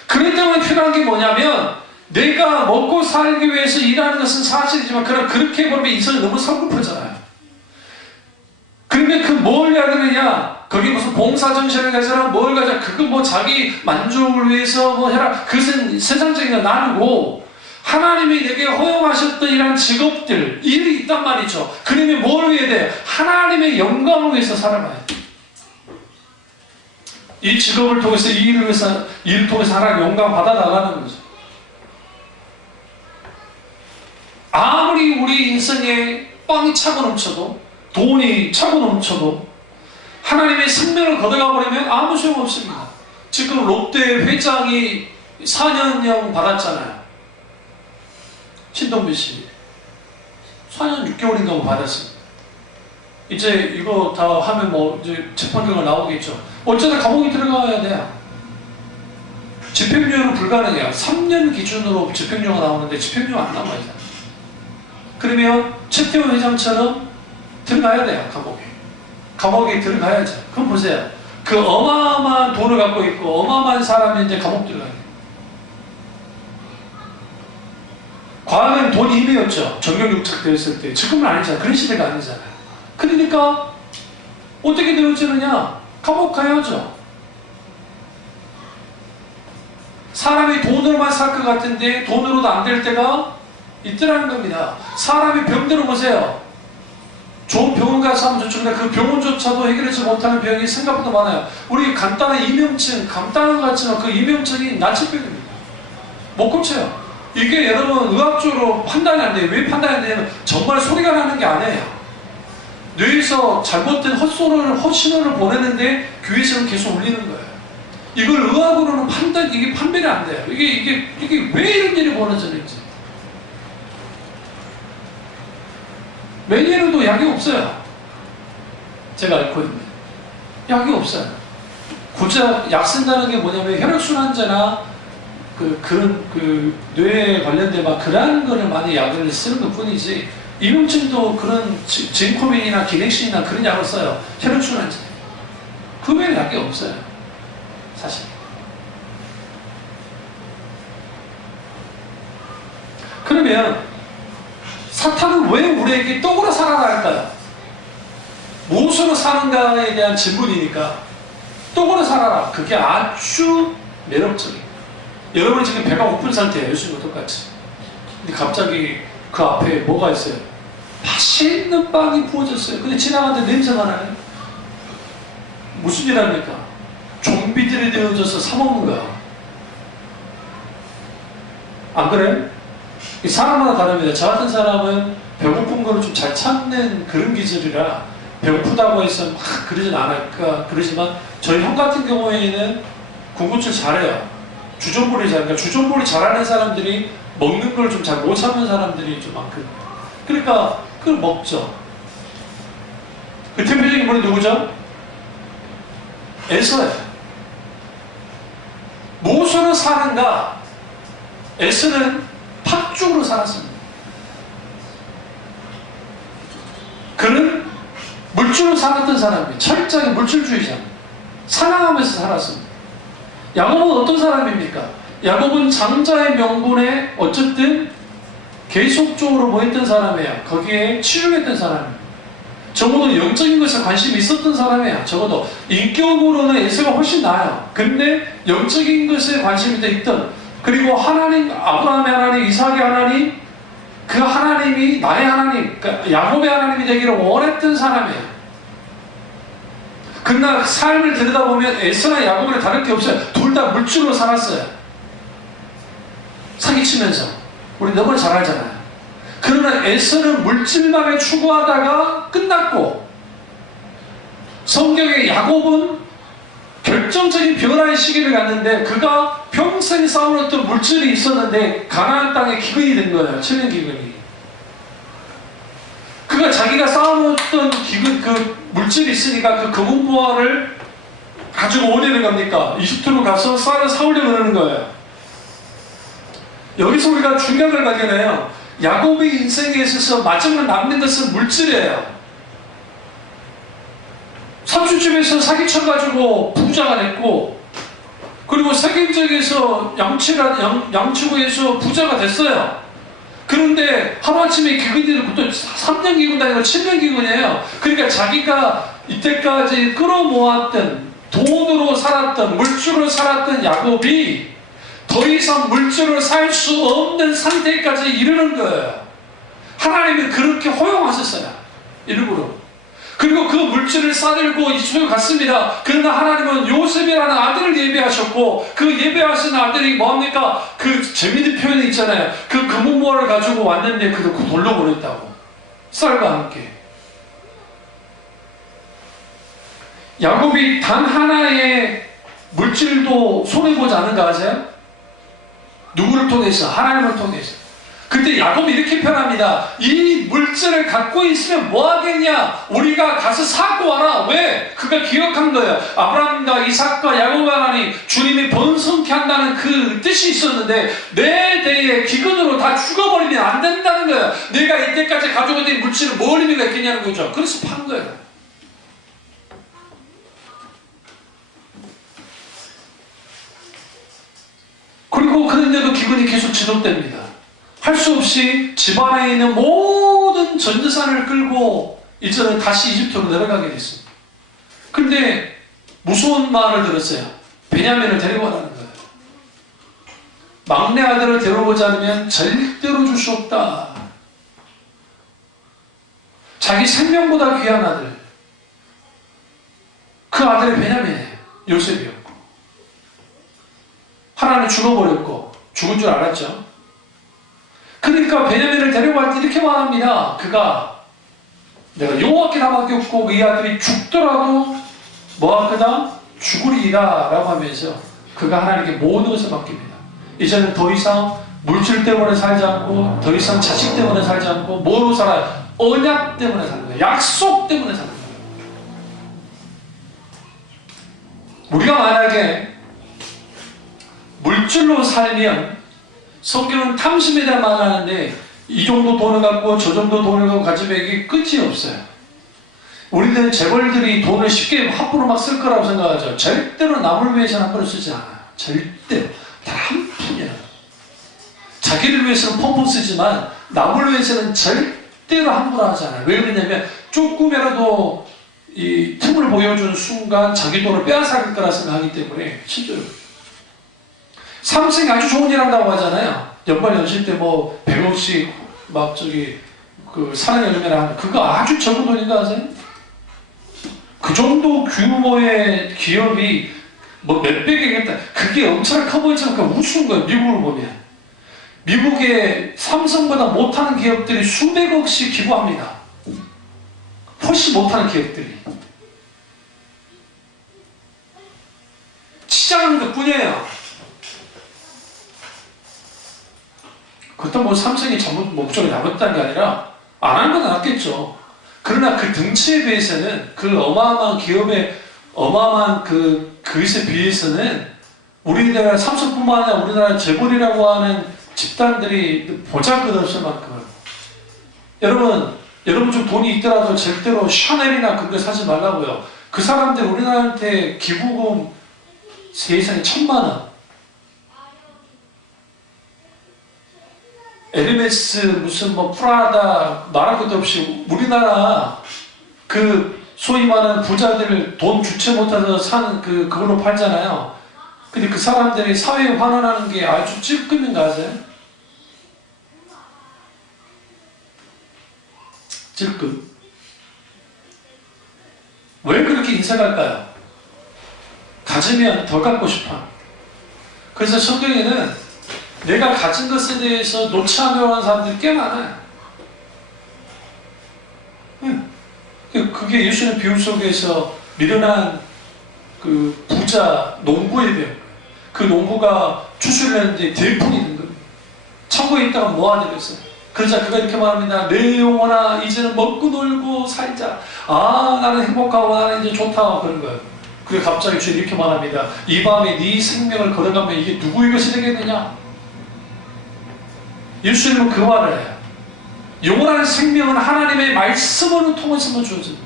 그렇기 때문에 필요한 게 뭐냐면 내가 먹고 살기 위해서 일하는 것은 사실이지만 그렇게 해버리면 인생이 너무 성급하잖아요. 그런데 그 뭘 해야 되느냐? 거기 무슨 봉사정신을 가져라, 뭘 가져라, 그거 뭐 자기 만족을 위해서 뭐 해라. 그것은 세상적인 거 나누고 하나님이 내게 허용하셨던 이런 직업들, 일이 있단 말이죠. 그러면 뭘 위해 돼? 하나님의 영광을 위해서 살아가야 돼. 이 직업을 통해서 이 일을 통해서 하나님 영광 받아나가는 거죠. 아무리 우리 인생에 빵이 차고 넘쳐도, 돈이 차고 넘쳐도 하나님의 생명을 걷어가 버리면 아무 소용 없습니다. 지금 롯데 회장이 4년형 받았잖아요. 신동빈 씨 4년 6개월인가 받았습니다. 이제 이거 다 하면 뭐 이제 재판 결과 나오겠죠. 어쩌다 감옥에 들어가야 돼요. 집행유예는 불가능해요. 3년 기준으로 집행유예가 나오는데 집행유예 안 남아요. 그러면 최태원 회장처럼 들어가야 돼요. 감옥에 들어가야죠. 그럼 보세요. 그 어마어마한 돈을 갖고 있고 어마어마한 사람이 이제 감옥 들어가요. 과거에는 돈이 힘이었죠. 정경유착되었을 때. 지금은 아니잖아요. 그런 시대가 아니잖아요. 그러니까 어떻게 되어지느냐? 감옥 가야죠. 사람이 돈으로만 살 것 같은데 돈으로도 안 될 때가 있더라는 겁니다. 사람이 병들어 보세요. 좋은 병원 가서 하면 좋죠. 근데 그 병원조차도 해결하지 못하는 병이 생각보다 많아요. 우리 간단한 이명증, 간단한 것 같지만 그 이명증이 낯질병입니다. 못 고쳐요. 이게 여러분 의학적으로 판단이 안 돼요. 왜 판단이 안 되냐면 정말 소리가 나는 게 아니에요. 뇌에서 잘못된 헛신호를 보내는데 귀에서는 계속 울리는 거예요. 이걸 의학으로는 이게 판별이 안 돼요. 이게 왜 이런 일이 벌어지는지. 메니에는도 약이 없어요. 제가 앓고 있는 약이 없어요. 고작 약 쓴다는 게 뭐냐면 혈액순환제나 그런 뇌에 관련된 막 그런 거를 많이 약을 쓰는 것 뿐이지, 이명증도 그런 진코빈이나 기넥신이나 그런 약을 써요. 혈액순환제. 그 외에 약이 없어요. 사실. 그러면 사탄은 왜 우리에게 떡으로 살아라 할까요? 무엇으로 사는가에 대한 질문이니까 떡으로 살아라. 그게 아주 매력적이에요. 여러분 지금 배가 고픈 상태예요. 요즘과 똑같이. 근데 갑자기 그 앞에 뭐가 있어요? 맛있는 빵이 부어졌어요. 근데 지나가는데 냄새가 나요. 무슨 일 합니까? 좀비들이 되어져서 사먹는 거야. 안 그래요? 사람마다 다릅니다. 저 같은 사람은 배고픈 거를 좀 잘 참는 그런 기질이라 배고프다고 해서 막 그러진 않을까 그러지만 저희 형 같은 경우에는 군것질 잘해요. 주전부리 잘하니까 주전부리 잘하는 사람들이 먹는 걸 좀 잘 못 참는 사람들이 좀 많거든요. 그러니까 그걸 먹죠. 그 대표적인 분이 누구죠? 에서예요. 무엇으로 사는가? 에서는 팥죽으로 살았습니다. 그는 물줄로 살았던 사람이에요. 철저하게 물줄주의자. 사랑하면서 살았습니다. 야곱은 어떤 사람입니까? 야곱은 장자의 명분에 어쨌든 계속적으로 모였던 사람이에요. 거기에 치중했던 사람이에요. 적어도 영적인 것에 관심이 있었던 사람이에요. 적어도 인격으로는 에서가 훨씬 나아요. 근데 영적인 것에 관심이 있던, 그리고 하나님, 아브라함의 하나님, 이삭의 하나님, 그 하나님이 나의 하나님, 그러니까 야곱의 하나님이 되기를 원했던 사람이에요. 그러나 삶을 들여다보면 에서나 야곱을 다를 게 없어요. 둘 다 물질로 살았어요. 사기치면서. 우리 너무 잘 알잖아요. 그러나 에서는 물질만을 추구하다가 끝났고, 성경의 야곱은 결정적인 변화의 시기를 갔는데 그가 평생 쌓아놓던 물질이 있었는데 가나안 땅에 기근이 된 거예요. 7년 기근이. 그가 자기가 쌓아놓던 기근, 그 물질이 있으니까 그 금은보화를 가지고 어디를 갑니까? 이집트로 가서 쌀을 사오려고 하는 거예요. 여기서 우리가 중요한 걸 발견해요. 야곱의 인생에 있어서 마지막으로 남는 것은 물질이에요. 삼촌집에서 사기쳐가지고 부자가 됐고, 그리고 세겜적에서 양치구에서 부자가 됐어요. 그런데 하루아침에 기근이 되고 또 3년 기근 다니고 7년 기근이에요. 그러니까 자기가 이때까지 끌어모았던, 돈으로 살았던, 물질로 살았던 야곱이 더 이상 물질로 살 수 없는 상태까지 이르는 거예요. 하나님이 그렇게 허용하셨어요. 일부러. 그리고 그 물질을 싸들고 이집트로 갔습니다. 그러나 하나님은 요셉이라는 아들을 예배하셨고, 그 예배하신 아들이 뭐합니까? 그 재미있는 표현이 있잖아요. 그 금은모를 가지고 왔는데 그 돌로 보냈다고. 쌀과 함께. 야곱이 단 하나의 물질도 손해보지 않은 거 아세요? 누구를 통해서? 하나님을 통해서. 근데 야곱이 이렇게 표현합니다. 이 물질을 갖고 있으면 뭐 하겠냐? 우리가 가서 사고 와라. 왜? 그가 기억한 거예요. 아브라함과 이삭과 야곱 하나님, 주님이 번성케 한다는 그 뜻이 있었는데 내 대에 기근으로 다 죽어버리면 안 된다는 거예요. 내가 이때까지 가지고 있는 물질을 뭘 의미가 있겠냐는 거죠. 그래서 판 거예요. 그리고 그런데도 기근이 계속 지속됩니다. 할 수 없이 집안에 있는 모든 전 재산을 끌고 이제는 다시 이집트로 내려가게 됐습니다. 근데 무서운 말을 들었어요. 베냐민을 데리고 가라는 거예요. 막내 아들을 데려오지 않으면 절대로 줄 수 없다. 자기 생명보다 귀한 아들. 그 아들이 베냐민이에요. 요셉이었고. 하나는 죽어버렸고 죽은 줄 알았죠. 그러니까 베냐민을 데려갈 때 이렇게 말합니다. 그가 내가 여호와께 다 맡겼고 이 아들이 죽더라도 뭐할 거다? 죽으리라 라고 하면서 그가 하나님께 모든 것을 맡깁니다. 이제는 더 이상 물질 때문에 살지 않고 더 이상 자식 때문에 살지 않고 뭐로 살아요? 언약 때문에 사는 거예요. 약속 때문에 사는 거예요. 우리가 만약에 물질로 살면 성경은 탐심에 대한 말을 하는데 이 정도 돈을 갖고 저 정도 돈을 갖고 가지면 이게 끝이 없어요. 우리는 재벌들이 돈을 쉽게 함부로 막 쓸 거라고 생각하죠. 절대로 남을 위해서는 함부로 쓰지 않아요. 절대로. 단 한 푼이야. 자기를 위해서는 펑펑 쓰지만 남을 위해서는 절대로 함부로 하지 않아요. 왜 그러냐면 조금이라도 이 틈을 보여주는 순간 자기 돈을 빼앗아갈 거라 생각하기 때문에 실제로 삼성이 아주 좋은 일 한다고 하잖아요. 연말 연실 때 뭐 100억씩 막 저기 그 사랑연맹이라 하는 그거 아주 적은 돈인가 아세요? 그 정도 규모의 기업이 뭐 몇백이겠다. 그게 엄청 커 보이지만 그냥 우스운 거예요. 미국을 보면. 미국의 삼성보다 못하는 기업들이 수백억씩 기부합니다. 훨씬 못하는 기업들이. 치장하는 것 뿐이에요. 그것도 뭐 삼성이 잘못 목적이 잘못했다는 게 아니라 안 하는 건 안 했겠죠. 그러나 그 등치에 비해서는 그 어마어마한 기업의 어마어마한 그것에 비해서는 우리나라 삼성뿐만 아니라 우리나라 재벌이라고 하는 집단들이 보잘것없을 만큼 여러분 좀 돈이 있더라도 절대로 샤넬이나 그런 거 사지 말라고요. 그 사람들 우리나라한테 기부금 세상에 1,000만 원 에르메스 무슨 뭐 프라다 말할 것도 없이 우리나라 그 소위 말하는 부자들 돈 주체 못해서 사는 그걸로 팔잖아요. 근데 그 사람들이 사회에 환원하는 게 아주 찔끔인 거 아세요? 찔끔. 왜 그렇게 인색할까요? 가지면 더 갖고 싶어. 그래서 성경에는 내가 가진 것에 대해서 놓지 않으려고 하는 사람들이 꽤 많아요. 그게 예수님 비유 속에서 미련한 그 부자 농부의 배우. 그 농부가 추수를 했는데 대풍이 있는 겁니다. 천국에 있다가 뭐 하겠어요? 그러자 그가 이렇게 말합니다. 내 영혼아 이제는 먹고 놀고 살자. 아 나는 행복하고 나는 이제 좋다 그런 거예요. 그래 갑자기 주님 이렇게 말합니다. 이 밤에 네 생명을 걸어가면 이게 누구의 것이 되겠느냐? 예수님은 그 말을 해요. 영원한 생명은 하나님의 말씀으로 통해서만 주어집니다.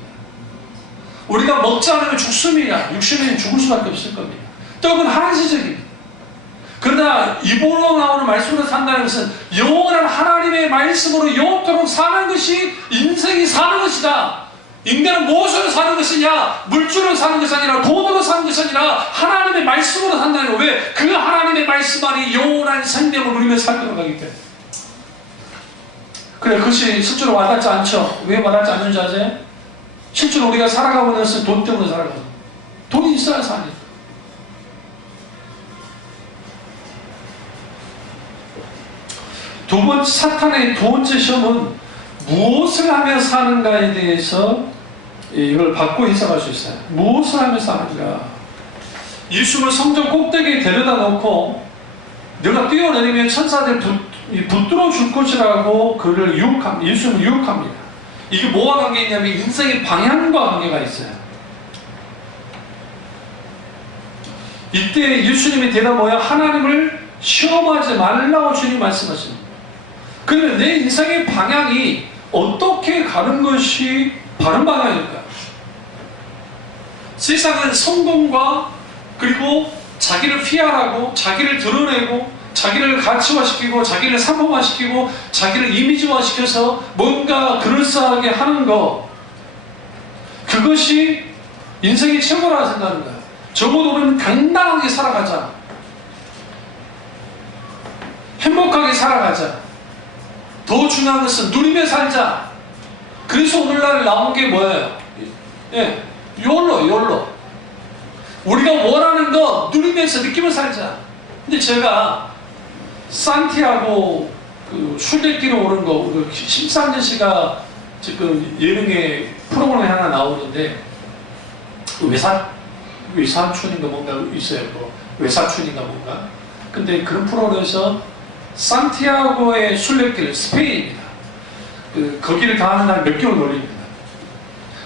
우리가 먹지 않으면 죽습니다. 육신은 죽을 수밖에 없을 겁니다. 떡은 한시적입니다. 그러나 입으로 나오는 말씀으로 산다는 것은 영원한 하나님의 말씀으로 영원토록 사는 것이 인생이 사는 것이다. 인간은 무엇으로 사는 것이냐? 물질로 사는 것이 아니라 돈으로 사는 것이 아니라 하나님의 말씀으로 산다는 거예요. 왜? 그 하나님의 말씀 안에 영원한 생명을 누리며 살도록 하기 때문에. 그래 그것이 실제로 와닿지 않죠. 왜 와닿지 않는지 아세요? 실제로 우리가 살아가고 있는 것은 돈 때문에 살아가고, 돈이 있어야 사니까. 사탄의 두 번째 시험은 무엇을 하며 사는가에 대해서 이걸 바꿔 해석할 수 있어요. 무엇을 하며 사는가. 예수를 성전 꼭대기에 데려다 놓고 내가 뛰어내리면 천사들 붙들어 줄 것이라고 그를 예수는 유혹합니다. 이게 뭐와 관계 있냐면 인생의 방향과 관계가 있어요. 이때 예수님의 대답 뭐야? 하나님을 시험하지 말라고 주님 말씀하십니다. 그러면 내 인생의 방향이 어떻게 가는 것이 바른 방향일까? 세상은 성공과 그리고 자기를 피하라고, 자기를 드러내고, 자기를 가치화시키고, 자기를 상품화시키고, 자기를 이미지화시켜서 뭔가 그럴싸하게 하는 것, 그것이 인생의 최고라고 생각하는 거야. 적어도 우리는 당당하게 살아가자, 행복하게 살아가자, 더 중요한 것은 누리며 살자. 그래서 오늘날 나온 게 뭐예요? 예, 욜로. 우리가 원하는 거 누리면서 느끼며 살자. 근데 제가 산티아고 그 순례길에 오는 거, 그 심상정 씨가 지금 예능에 프로그램에 하나 나오는데, 외사촌인가 뭔가 있어요. 뭐 외사촌인가 뭔가. 근데 그런 프로그램에서 산티아고의 순례길, 스페인입니다. 거기를 가는 날 몇 개월 걸립니다.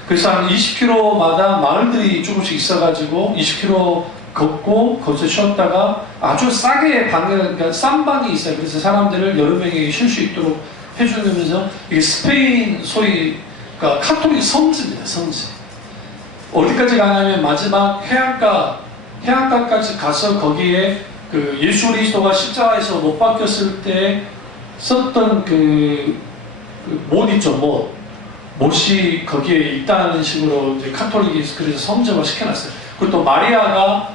그래서 한 20km마다 마을들이 조금씩 있어가지고 20km 걷고 거기서 쉬었다가 아주 싸게 그러니까 싼 방이 있어요. 그래서 사람들을 여러 명이 쉴 수 있도록 해주면서 이게 스페인 소위 그러니까 카톨릭 성지입니다. 성지. 어디까지 가냐면 마지막 해안가까지 가서 거기에 그 예수 그리스도가 십자가에서 못 박혔을 때 썼던 못 있죠, 못이 거기에 있다는 식으로 이제 카톨릭이 그래서 성전화 시켜놨어요. 그리고 또 마리아가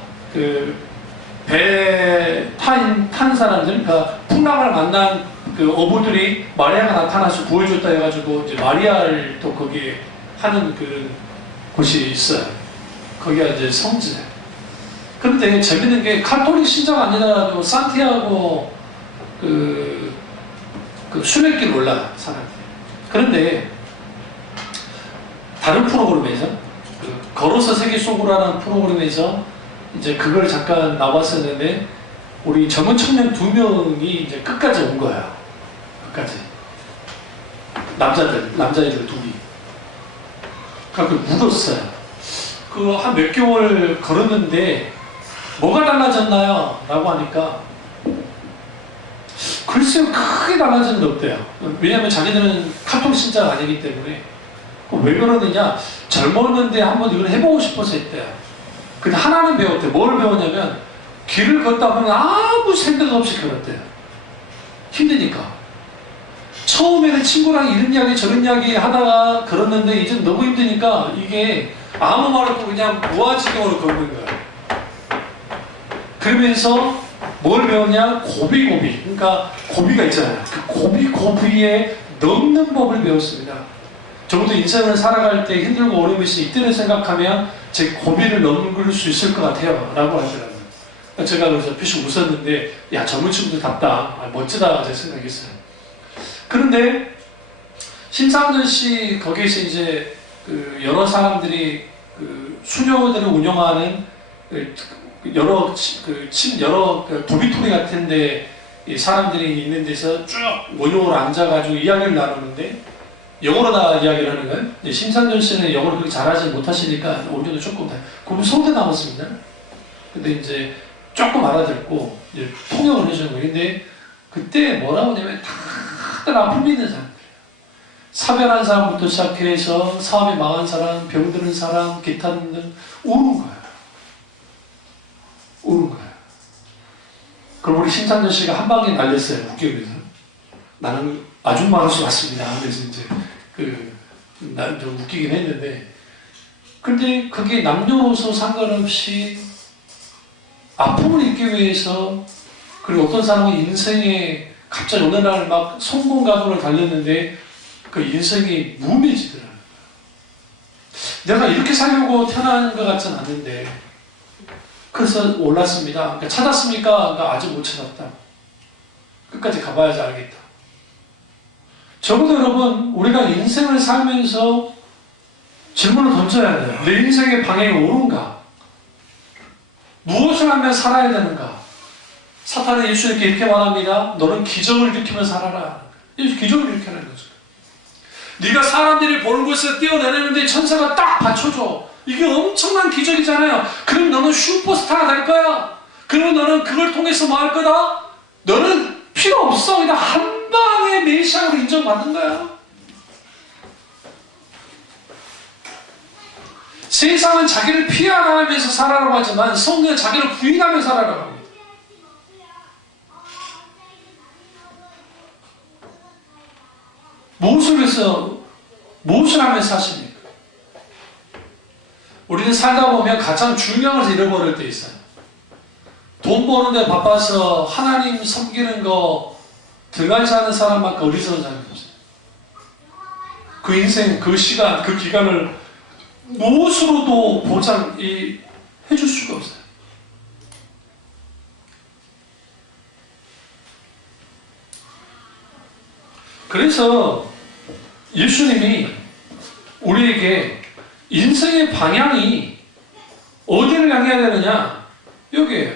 배 탄 사람들, 그러니까 풍랑을 만난 그 어부들이 마리아가 나타나서 구해줬다 해가지고 이제 마리아를 또 거기에 하는 그 곳이 있어요. 거기가 이제 성지예요. 그런데 재밌는 게 카톨릭 신자가 아니더라도 산티아고 그 순례길 올라요, 사람들이. 그런데 다른 프로그램에서 걸어서 세계 속으로라는 프로그램에서 이제 그걸 잠깐 나왔었는데 우리 젊은 청년 2명이 이제 끝까지 온 거예요. 끝까지. 남자애들 2이. 그러니까 묻었어요. 한 몇 개월 걸었는데 뭐가 달라졌나요? 라고 하니까 글쎄요, 크게 달라진 게 없대요. 왜냐하면 자기들은 카톨릭 신자가 아니기 때문에. 왜 그러느냐? 젊었는데 한번 이걸 해보고 싶어서 했대요. 근데 하나는 배웠대요. 뭘 배웠냐면 길을 걷다 보면 아무 생각 없이 걸었대요. 힘드니까. 처음에는 친구랑 이런 이야기 저런 이야기 하다가 걸었는데 이제 너무 힘드니까 이게 아무 말 없고 그냥 무아지경으로 걸는 거예요. 그러면서 뭘 배웠냐? 고비. 그러니까 고비가 있잖아요. 그 고비에 넘는 법을 배웠습니다. 적어도 인생을 살아갈 때 힘들고 어려움이 있으니 이때를 생각하면 제 고비를 넘을 수 있을 것 같아요. 라고 하더라고요. 제가 그래서 피식 웃었는데, 야, 젊은 친구들답다. 멋지다. 제 생각했어요. 그런데 심상정 씨 거기에서 이제 여러 사람들이 수녀들을 운영하는 여러 도미토리 같은데 사람들이 있는 데서 쭉 원형으로 앉아가지고 이야기를 나누는데 영어로 다 이야기를 하는 거예요. 심상정 씨는 영어를 그렇게 잘하지 못하시니까 오디오도 조금 다. 그럼 서울대 나왔습니다. 근데 이제 조금 알아듣고 이제 통역을 해주는 거예요. 근데 그때 뭐라고 하냐면 다들 아픔 있는 사람들. 사별한 사람부터 시작해서 사업이 망한 사람, 병드는 사람, 기타 등등 우는 거예요. 그럼 우리 심상정 씨가 한 방에 날렸어요. 국경에서. 나는 아줌마로서 왔습니다. 그래서 이제 난 좀 웃기긴 했는데, 근데 그게 남녀노소 상관없이 아픔을 잊기 위해서, 그리고 어떤 사람은 인생에 갑자기 어느 날 막 성공 가도를 달렸는데 그 인생이 무의미해지더라고요. 내가 이렇게 살려고 태어난 것 같지는 않는데. 그래서 올랐습니다. 그러니까 찾았습니까? 그러니까 아직 못 찾았다. 끝까지 가봐야지 알겠다. 적어도 여러분, 우리가 인생을 살면서 질문을 던져야 돼요. 내 인생의 방향이 옳은가? 무엇을 하면 살아야 되는가? 사탄은 예수님께 이렇게 말합니다. 너는 기적을 일으키며 살아라. 기적을 일으키는 거죠. 네가 사람들이 보는 곳에서 뛰어내리는데 천사가 딱 받쳐줘. 이게 엄청난 기적이잖아요. 그럼 너는 슈퍼스타가 될 거야. 그러면 너는 그걸 통해서 뭐 할 거다? 너는 필요 없어. 그냥 한 방에 메시아로 인정받는 거야. 세상은 자기를 피하면서 살아라고 하지만 성경은 자기를 부인하며 살아라고 합니다. 무엇을 하면서 사십니까? 우리는 살다 보면 가장 중요한 것을 잃어버릴 때 있어요. 돈 버는데 바빠서 하나님 섬기는 거 들어가지 않은 사람만큼 어리석은 사람이 없어요. 그 인생, 그 시간, 그 기간을 무엇으로도 해줄 수가 없어요. 그래서 예수님이 우리에게 인생의 방향이 어디를 향해야 되느냐? 여기에요.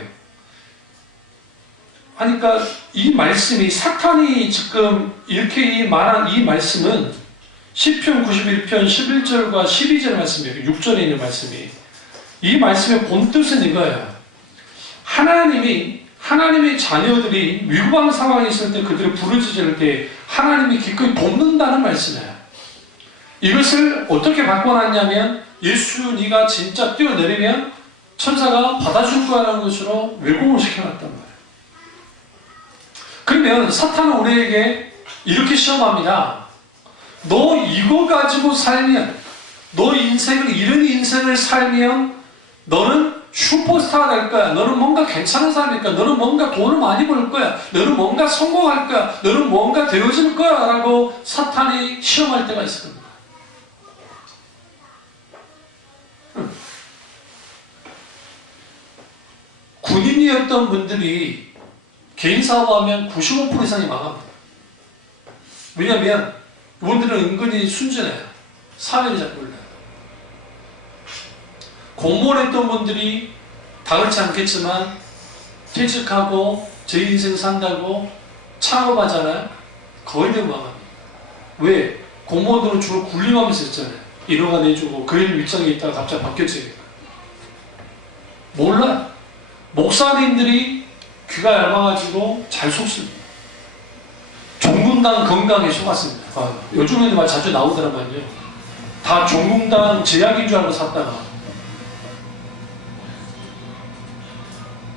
하니까 이 말씀이 사탄이 지금 이렇게 말한 이 말씀은 시편 91편 11절과 12절 말씀이에요. 6절에 있는 말씀이. 이 말씀의 본뜻은 이거예요. 하나님의 자녀들이 위급한 상황에 있을 때 그들을 부르짖을 때 하나님이 기꺼이 돕는다는 말씀이에요. 이것을 어떻게 바꿔놨냐면 예수 네가 진짜 뛰어내리면 천사가 받아줄 거라는 것으로 왜곡을 시켜놨단 말이에요. 그러면 사탄은 우리에게 이렇게 시험합니다. 너 이거 가지고 살면, 너 인생을, 이런 인생을 살면 너는 슈퍼스타가 될 거야. 너는 뭔가 괜찮은 사람일 거야. 너는 뭔가 돈을 많이 벌 거야. 너는 뭔가 성공할 거야. 너는 뭔가 되어질 거야. 라고 사탄이 시험할 때가 있을 겁니다. 군인이었던 분들이 개인 사업하면 95% 이상이 망합니다. 왜냐하면 이분들은 은근히 순진해요. 사회를 잘 몰라요. 공무원했던 분들이 다 그렇지 않겠지만 퇴직하고 제 인생 산다고 창업하잖아요. 거의 대부분 망합니다. 왜? 공무원들은 주로 굴림하면서 했잖아요. 인허가 내주고 그런 윗장에 있다가 갑자기 바뀌었으니까. 몰라요. 목사님들이 귀가 얇아가지고 잘 속습니다. 종군당 건강에 속았습니다. 요즘에도 말 자주 나오더라고요. 다 종군당 제약인 줄 알고 샀다가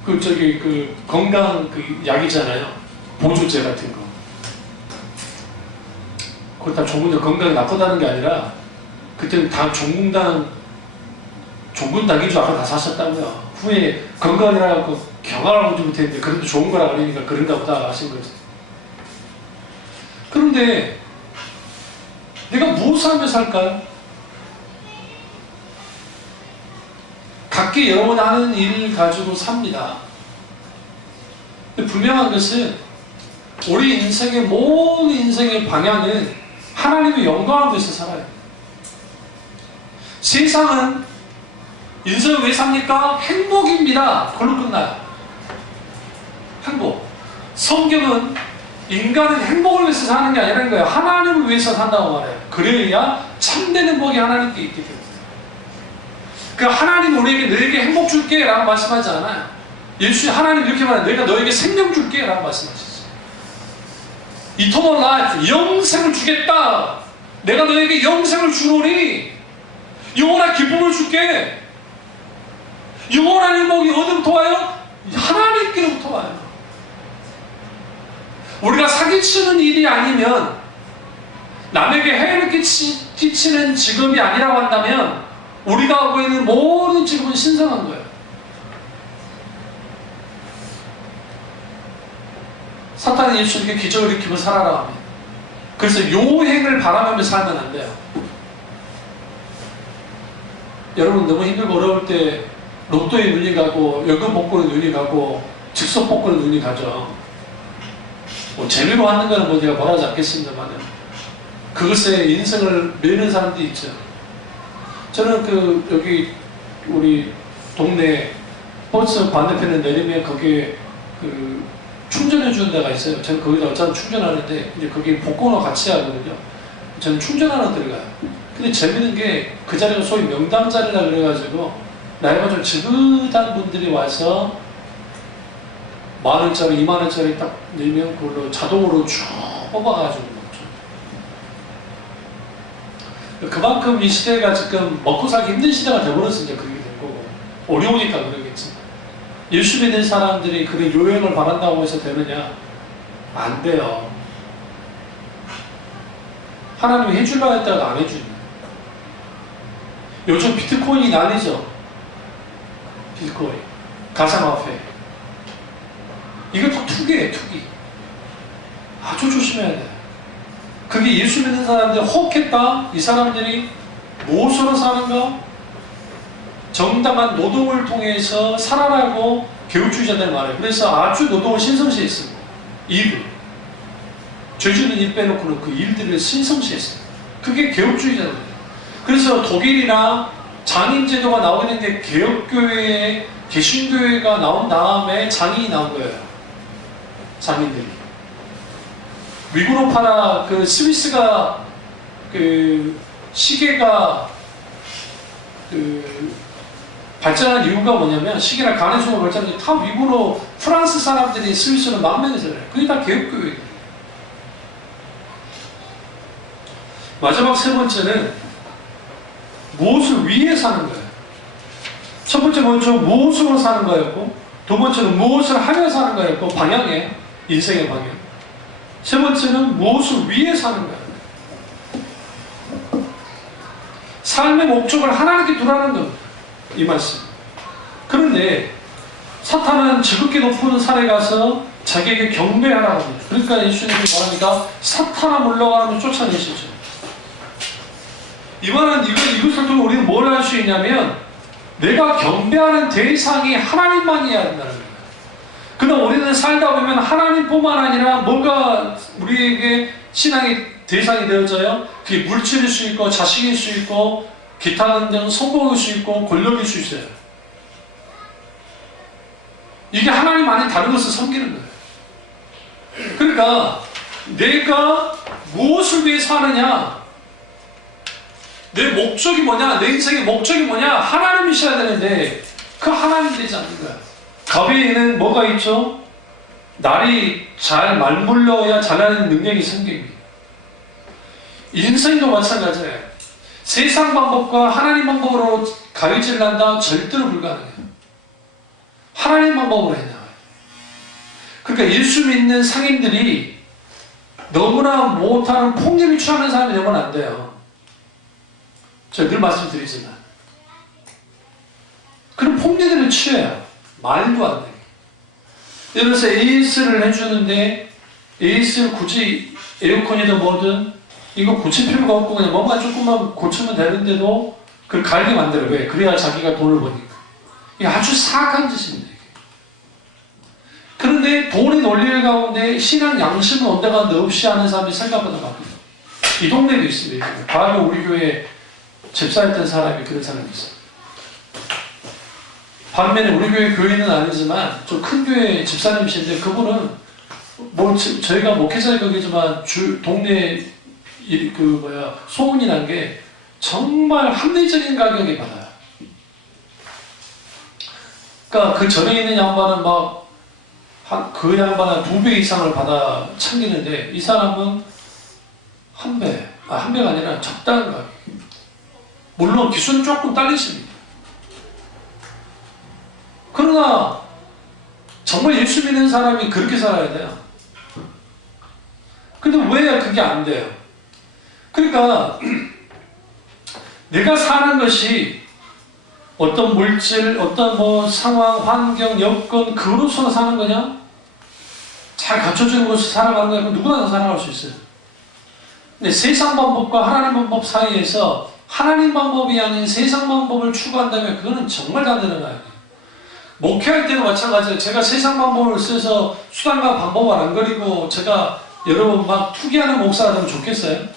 그 건강 그 약이잖아요. 보조제 같은 거. 그걸 다 종군당 건강이 나쁘다는 게 아니라 그때는 다 종군당인 줄 알고 다 사셨다고요. 후에 건강이라고 경화를 하지 못했는데 그래도 좋은 거라 그러니까 그런가 보다 하신 거죠. 그런데 내가 무엇을 하며 살까요? 각기 여러 번 하는 일을 가지고 삽니다. 근데 분명한 것은 우리 인생의 모든 인생의 방향은 하나님의 영광을 위해서 살아요. 세상은 인생을 왜 삽니까? 행복입니다. 그걸로 끝나요. 행복. 성경은 인간은 행복을 위해서 사는 게 아니라는 거예요. 하나님을 위해서 산다고 말해요. 그래야 참된 행복이 하나님께 있기 때문에. 그 하나님 우리에게 너에게 행복 줄게 라고 말씀하지 않아요. 예수님 하나님 이렇게 말해요. 내가 너에게 생명 줄게 라고 말씀하셨어요. Eternal life, 영생을 주겠다. 내가 너에게 영생을 주노니 영원한 기쁨을 줄게. 영원한 행복이 어디부터 와요? 하나님께로부터 와요. 우리가 사기치는 일이 아니면, 남에게 해를 끼치는 직업이 아니라고 한다면 우리가 하고 있는 모든 직업은 신성한 거예요. 사탄은 예수님께 기적을 일으키며 살아라 합니다. 그래서 요행을 바라보며 살면 안 돼요. 여러분 너무 힘들고 어려울 때 로또에 눈이 가고 연금 복권에 눈이 가고 즉석 복권에 눈이 가죠. 뭐 재미로 하는 거는 뭐 제가 뭐라 하지 않겠습니다만 그것에 인생을 매는 사람들이 있죠. 저는 여기 우리 동네 버스 반대편에 내리면 거기에 충전해 주는 데가 있어요. 저는 거기다 어차피 충전하는데 이제 거기 복권과 같이 하거든요. 저는 충전하는 데를 가요. 근데 재밌는 게 그 자리가 소위 명당 자리라 그래가지고 나이가 좀 지긋한 분들이 와서 10,000원짜리, 20,000원짜리 딱 내면 그걸로 자동으로 쭉 뽑아가지고 먹죠. 그만큼 이 시대가 지금 먹고 살기 힘든 시대가 되어버렸으니까 그렇게 된 거고 어려우니까 그러겠지. 예수 믿는 사람들이 그런 요행을 바란다고 해서 되느냐? 안 돼요. 하나님이 해주려고 했다가 안 해주냐. 요즘 비트코인이 난리죠. 비트코인, 가상화폐. 이거 다 투기예요, 투기. 아주 조심해야 돼. 그게 예수 믿는 사람들이 혹했다. 이 사람들이 무엇으로 사는가? 정당한 노동을 통해서 살아라고 교육주의자들 말해요. 그래서 아주 노동을 신성시했습니다. 일. 죄주는 일 빼놓고는 그 일들을 신성시했어요. 그게 개혁주의자들이에요. 그래서 독일이나 장인제도가 나오게 된 게 개혁교회에 개신교회가 나온 다음에 장인이 나온 거예요. 장인들이. 위구르파나 스위스가 시계가 발전한 이유가 뭐냐면 시계나 가내수가 발전한 게 다 위구르 프랑스 사람들이 스위스로 망명해서요. 그게 다 개혁교회예요. 마지막 세 번째는 무엇을 위해 사는 거예요. 첫 번째 먼저 무엇으로 사는 거였고, 두 번째는 무엇을 하며 사는 거였고, 방향이에요. 인생의 방향. 세 번째는 무엇을 위해 사는 거예요. 삶의 목적을 하나님께 두라는 겁니다. 이 말씀. 그런데 사탄은 지극히 높은 산에 가서 자기에게 경배하라고 합니다. 그러니까 예수님이 말하니까 사탄아 물러가라고 쫓아내시죠. 이 말은 이것을 통해 우리는 뭘 할 수 있냐면 내가 경배하는 대상이 하나님만이어야 된다는 거예요. 그러나 우리는 살다 보면 하나님뿐만 아니라 뭔가 우리에게 신앙의 대상이 되어져요. 그게 물질일 수 있고 자식일 수 있고 기타 등등 성공일 수 있고 권력일 수 있어요. 이게 하나님 아닌 다른 것을 섬기는 거예요. 그러니까 내가 무엇을 위해 사느냐, 내 목적이 뭐냐, 내 인생의 목적이 뭐냐, 하나님이셔야 되는데 그 하나님이 되지 않는 거야. 갑에는 뭐가 있죠? 날이 잘 맞물려야 자라는 능력이 생깁니다. 인생도 마찬가지예요. 세상 방법과 하나님 방법으로 가위질을 한다? 절대로 불가능해요. 하나님 방법으로 해야 나와요. 그러니까 예수 믿는 상인들이 너무나 못하는 폭력이 취하는 사람이 되면 안 돼요. 제가 늘 말씀드리지만 그런 폭력들을 취해요. 말도 안 돼. 예를 들어서 AS를 해주는데 AS를 굳이 에어컨이든 뭐든 이거 고칠 필요가 없고 그냥 뭔가 조금만 고치면 되는데도 그걸 갈게 만들어요. 왜? 그래야 자기가 돈을 버니까. 이게 아주 사악한 짓입니다. 이게. 그런데 돈의 논리 가운데 신앙 양심은 온데간데 없이 하는 사람이 생각보다 많거든요. 이 동네도 있습니다. 과거 우리 교회에 집사했던 사람이 그런 사람이 있어요. 반면에 우리 교회 교인은 아니지만 좀 큰 교회 집사님이신데 그분은 뭐 저희가 목회자의 거기지만 동네 소문이 난 게 정말 합리적인 가격에 받아요. 그러니까 그 전에 있는 양반은 그 양반은 2배 이상을 받아 챙기는데 이 사람은 한 배가 아니라 적당한 가격. 물론 기술은 조금 딸리십니다. 그러나 정말 예수 믿는 사람이 그렇게 살아야 돼요. 근데 왜 그게 안 돼요? 그러니까 내가 사는 것이 어떤 물질, 어떤 상황, 환경, 여건 그로서 사는 거냐? 잘 갖춰주는 것을 살아가는 거야. 누구나 다 살아갈 수 있어요. 근데 세상 방법과 하나님 방법 사이에서 하나님 방법이 아닌 세상 방법을 추구한다면 그거는 정말 단단한 거예요. 목회할 때는 마찬가지예요. 제가 세상 방법을 써서 수단과 방법을 안 그리고 제가 여러분 막 투기하는 목사라면 좋겠어요?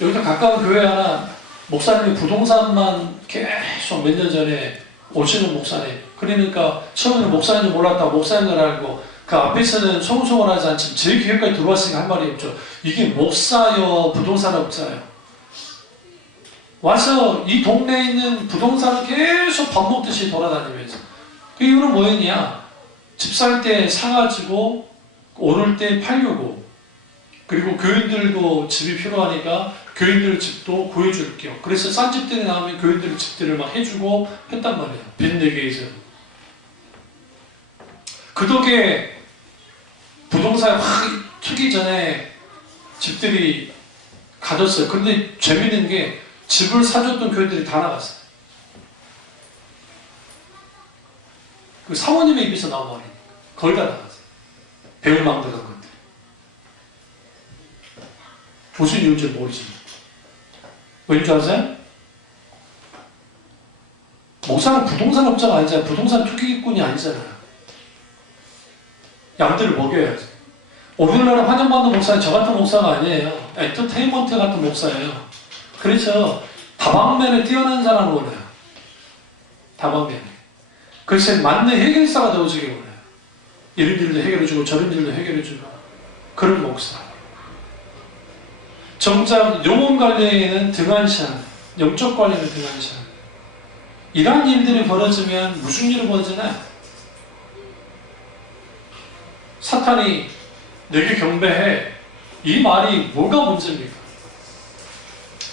여기도 가까운 교회 하나 목사님이 부동산만 계속 몇 년 전에 오시는 목사님. 그러니까 처음에는 목사인 줄 몰랐다가 목사인 줄 알고 그 앞에서는 소송소송하지 않지만 제 교회까지 들어왔으니까 할 말이 없죠. 이게 목사요 부동산 업자요. 와서 이 동네에 있는 부동산을 계속 밥 먹듯이 돌아다니면서 그 이유는 뭐였냐? 집 살 때 사가지고 오를 때 팔려고 그리고 교인들도 집이 필요하니까 교인들 집도 구해줄게요. 그래서 싼 집들이 나오면 교인들 집들을 막 해주고 했단 말이에요. 빚 내게 해서. 그 덕에 부동산이 확 트기 전에 집들이 가졌어요. 근데 재밌는 게 집을 사줬던 교인들이 다 나갔어요. 그 사모님의 입에서 나온 말이에요. 거의 다 나갔어요. 배울 망들한 것들. 무슨 이유인지 모르지만. 왠지 아세요? 목사는 부동산 업자가 아니잖아요. 부동산 투기꾼이 아니잖아요. 양들을 먹여야지. 오늘날은 환영받는 목사는 저 같은 목사가 아니에요. 엔터테인먼트 같은 목사예요. 그래서 다방면에 뛰어난 사람을 원해요. 다방면에. 그래서 맞는 해결사가 되어주길 원해요. 이런 일도 해결해주고 저런 일도 해결해주고 그런 목사. 정작 영혼 관리에는 등한시한, 영적 관리는 등한시한. 이러한 일들이 벌어지면 무슨 일이 벌어지나요? 사탄이 내게 경배해. 이 말이 뭐가 문제입니까?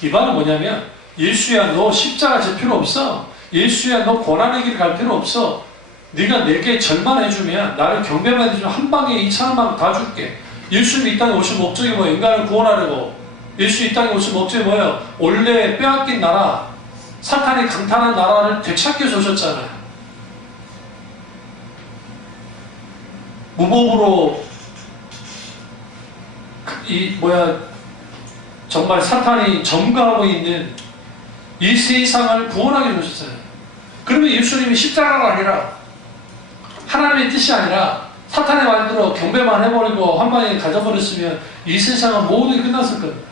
이 말은 뭐냐면 예수야 너 십자가 질 필요 없어. 예수야 너 고난의 길 갈 필요 없어. 네가 내게 절만 해주면 나를 경배만 해주면 한 방에 2,000만 다 줄게. 예수님이 이 땅에 오신 목적이 뭐예요? 인간을 구원하려고. 예수 이 땅에 오신 목적이 뭐예요? 원래 빼앗긴 나라, 사탄이 강탈한 나라를 되찾게 오셨잖아요. 무법으로 정말 사탄이 점거하고 있는 이 세상을 구원하게 오셨잖아요. 그러면 예수님이 십자가가 아니라 하나님의 뜻이 아니라 사탄의 말대로 경배만 해버리고 한 방에 가져버렸으면 이 세상은 모두 끝났을 겁니다.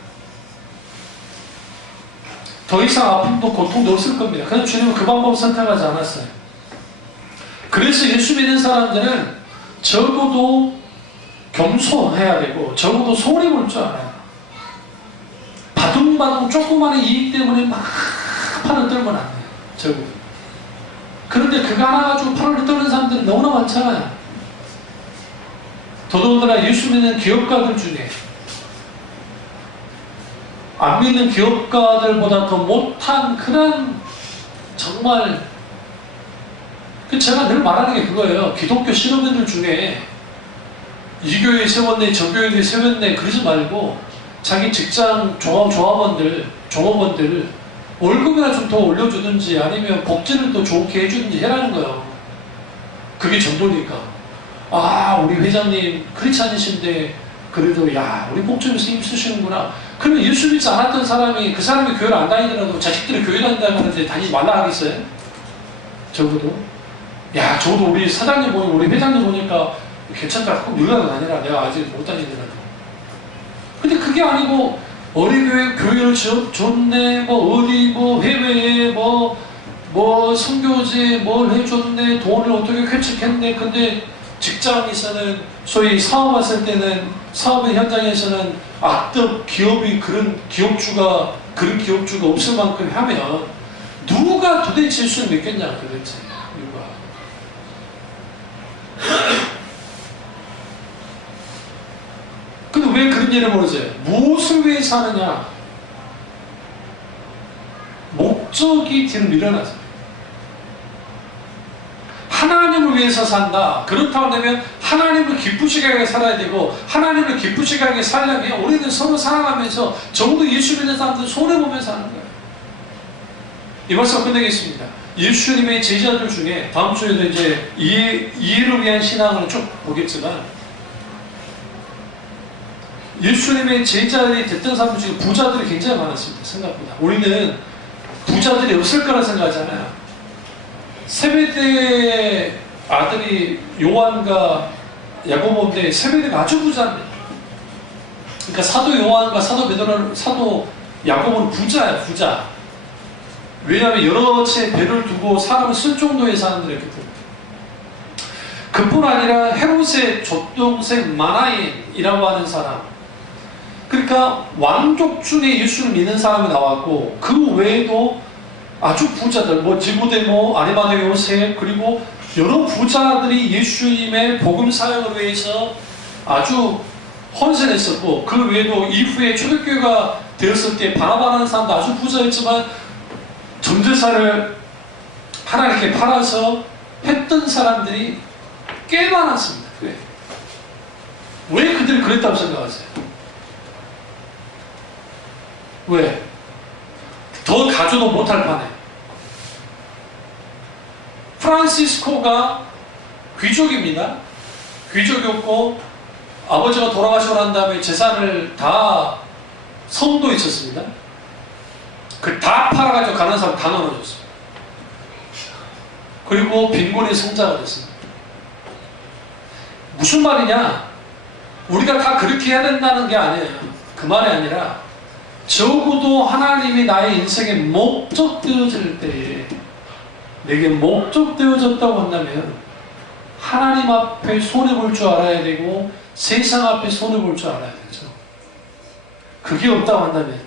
더 이상 아픔도 고통도 없을 겁니다. 그런데 주님은 그 방법을 선택하지 않았어요. 그래서 예수 믿는 사람들은 적어도 겸손해야 되고 적어도 손해 볼 줄 알아요. 바둥바둥 조그마한 이익 때문에 막 팔을 떨면 안 돼요. 적어도. 그런데 그거 하나 가지고 팔을 떠는 사람들이 너무나 많잖아요. 더더군다나 예수 믿는 기업가들 중에 안 믿는 기업가들보다 더 못한 그런 정말 제가 늘 말하는 게 그거예요. 기독교 신호분들 중에 이 교회 세웠네 저 교회 세웠네 그러지 말고 자기 직장 종업원들 월급이나 좀 더 올려주든지 아니면 복지를 더 좋게 해주든지 해라는 거예요. 그게 전도니까. 아 우리 회장님 크리스찬이신데 그래도 야 우리 복지에서 힘쓰시는구나. 그러면 예수 믿지 않았던 사람이 그 사람이 교회를 안 다니더라도 자식들이 교회 다닌다고 하는데 다니지 말라 하겠어요? 적어도. 야 적어도 우리 사장님 보니까 우리 회장님 보니까 괜찮다. 꼭 너희가 다니라. 내가 아직 못 다니더라도. 근데 그게 아니고 어린이교회 교회를 줬네 뭐 어디 뭐 해외에 뭐 선교지 뭘 해줬네 돈을 어떻게 쾌척했네. 근데 직장에서는 소위 사업했을 때는 사업의 현장에서는 악덕 기업이 그런 기업주가 없을 만큼 하면 누가 도대체 예수를 믿겠냐 도대체 누가. 근데 왜 그런 일을 모르세요? 무엇을 위해서 하느냐? 목적이 뒤로 밀어나서 하나님을 위해서 산다. 그렇다고 하면 하나님을 기쁘시게 하게 살아야 되고 하나님을 기쁘시게 하게 살려면 우리는 서로 사랑하면서 적어도 예수 믿는 사람들 손해보면서 하는 거예요. 이 말씀 끝내겠습니다. 예수님의 제자들 중에 다음 주에도 이제 이해를 위한 신앙을 쭉 보겠지만 예수님의 제자들이 됐던 사람 중에 부자들이 굉장히 많았습니다. 생각보다. 우리는 부자들이 없을 거라 생각하잖아요. 세베대의 아들이 요한과 야고보인데 세베대가 아주 부자입니다. 그러니까 사도 요한과 사도 베드로, 사도 야고보는 부자야, 부자. 왜냐하면 여러 채 배를 두고 사람을 쓸 정도의 사람들이었기 때문에. 그뿐 아니라 헤롯의 족동생 마나인이라고 하는 사람. 그러니까 왕족 중에 예수를 믿는 사람이 나왔고, 그 외에도 아주 부자들, 뭐 지구대모, 아리마대 요셉, 그리고 여러 부자들이 예수님의 복음 사역을 위해서 아주 헌신했었고, 그 외에도 이후에 초대교회가 되었을 때 바나바라는 사람도 아주 부자였지만 전도사를 하나님께 팔아서 했던 사람들이 꽤 많았습니다. 왜 그들이 그랬다고 생각하세요? 왜? 더 가져도 못할 판에. 프란시스코가 귀족입니다. 귀족이었고 아버지가 돌아가시고 난 다음에 재산을 다 성도 있었습니다. 그 다 팔아가지고 가는 사람 다 나눠줬습니다. 그리고 빈곤의 성자가 됐습니다. 무슨 말이냐? 우리가 다 그렇게 해야 된다는 게 아니에요. 그 말이 아니라 적어도 하나님이 나의 인생에 목적 되어질 때에 내게 목적 되어졌다고 한다면 하나님 앞에 손해볼 줄 알아야 되고 세상 앞에 손해볼 줄 알아야 되죠. 그게 없다고 한다면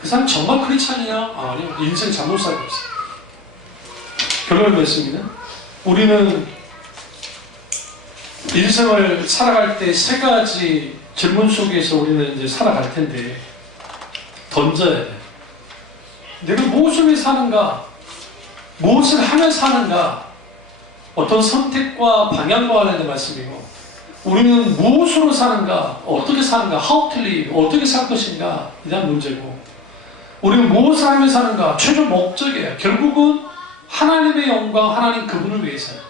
그 사람 정말 크리스찬이냐? 아니요. 인생 잘못 살고 있어요. 결론을 맺습니다. 우리는 인생을 살아갈 때 세 가지 질문 속에서 우리는 이제 살아갈 텐데 던져야 돼. 내가 무엇을 위해 사는가? 무엇을 하며 사는가? 어떤 선택과 방향과 관련된 말씀이고, 우리는 무엇으로 사는가? 어떻게 사는가? How to live? 어떻게 살 것인가? 이 대한 문제고, 우리는 무엇을 하며 사는가? 최종 목적이에요. 결국은 하나님의 영광, 하나님 그분을 위해서요.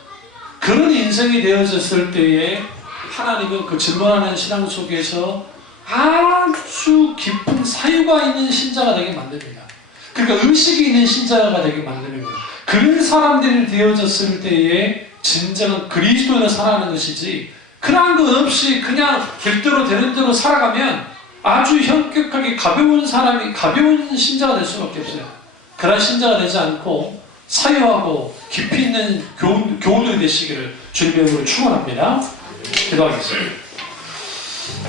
그런 인생이 되어졌을 때에 하나님은 그 질문하는 신앙 속에서 아주 깊은 사유가 있는 신자가 되게 만듭니다. 그러니까 의식이 있는 신자가 되게 만드는 거예요. 그런 사람들이 되어졌을 때에 진정한 그리스도인을 살아가는 것이지, 그러한 것 없이 그냥 길대로 되는 대로 살아가면 아주 현격하게 가벼운 사람이, 가벼운 신자가 될 수밖에 없어요. 그런 신자가 되지 않고 사유하고 깊이 있는 교우들이 되시기를 주님의 이름으로 축원합니다. 기도하겠습니다.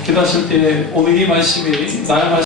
기도하실 때 오늘 이 말씀이 나의 말씀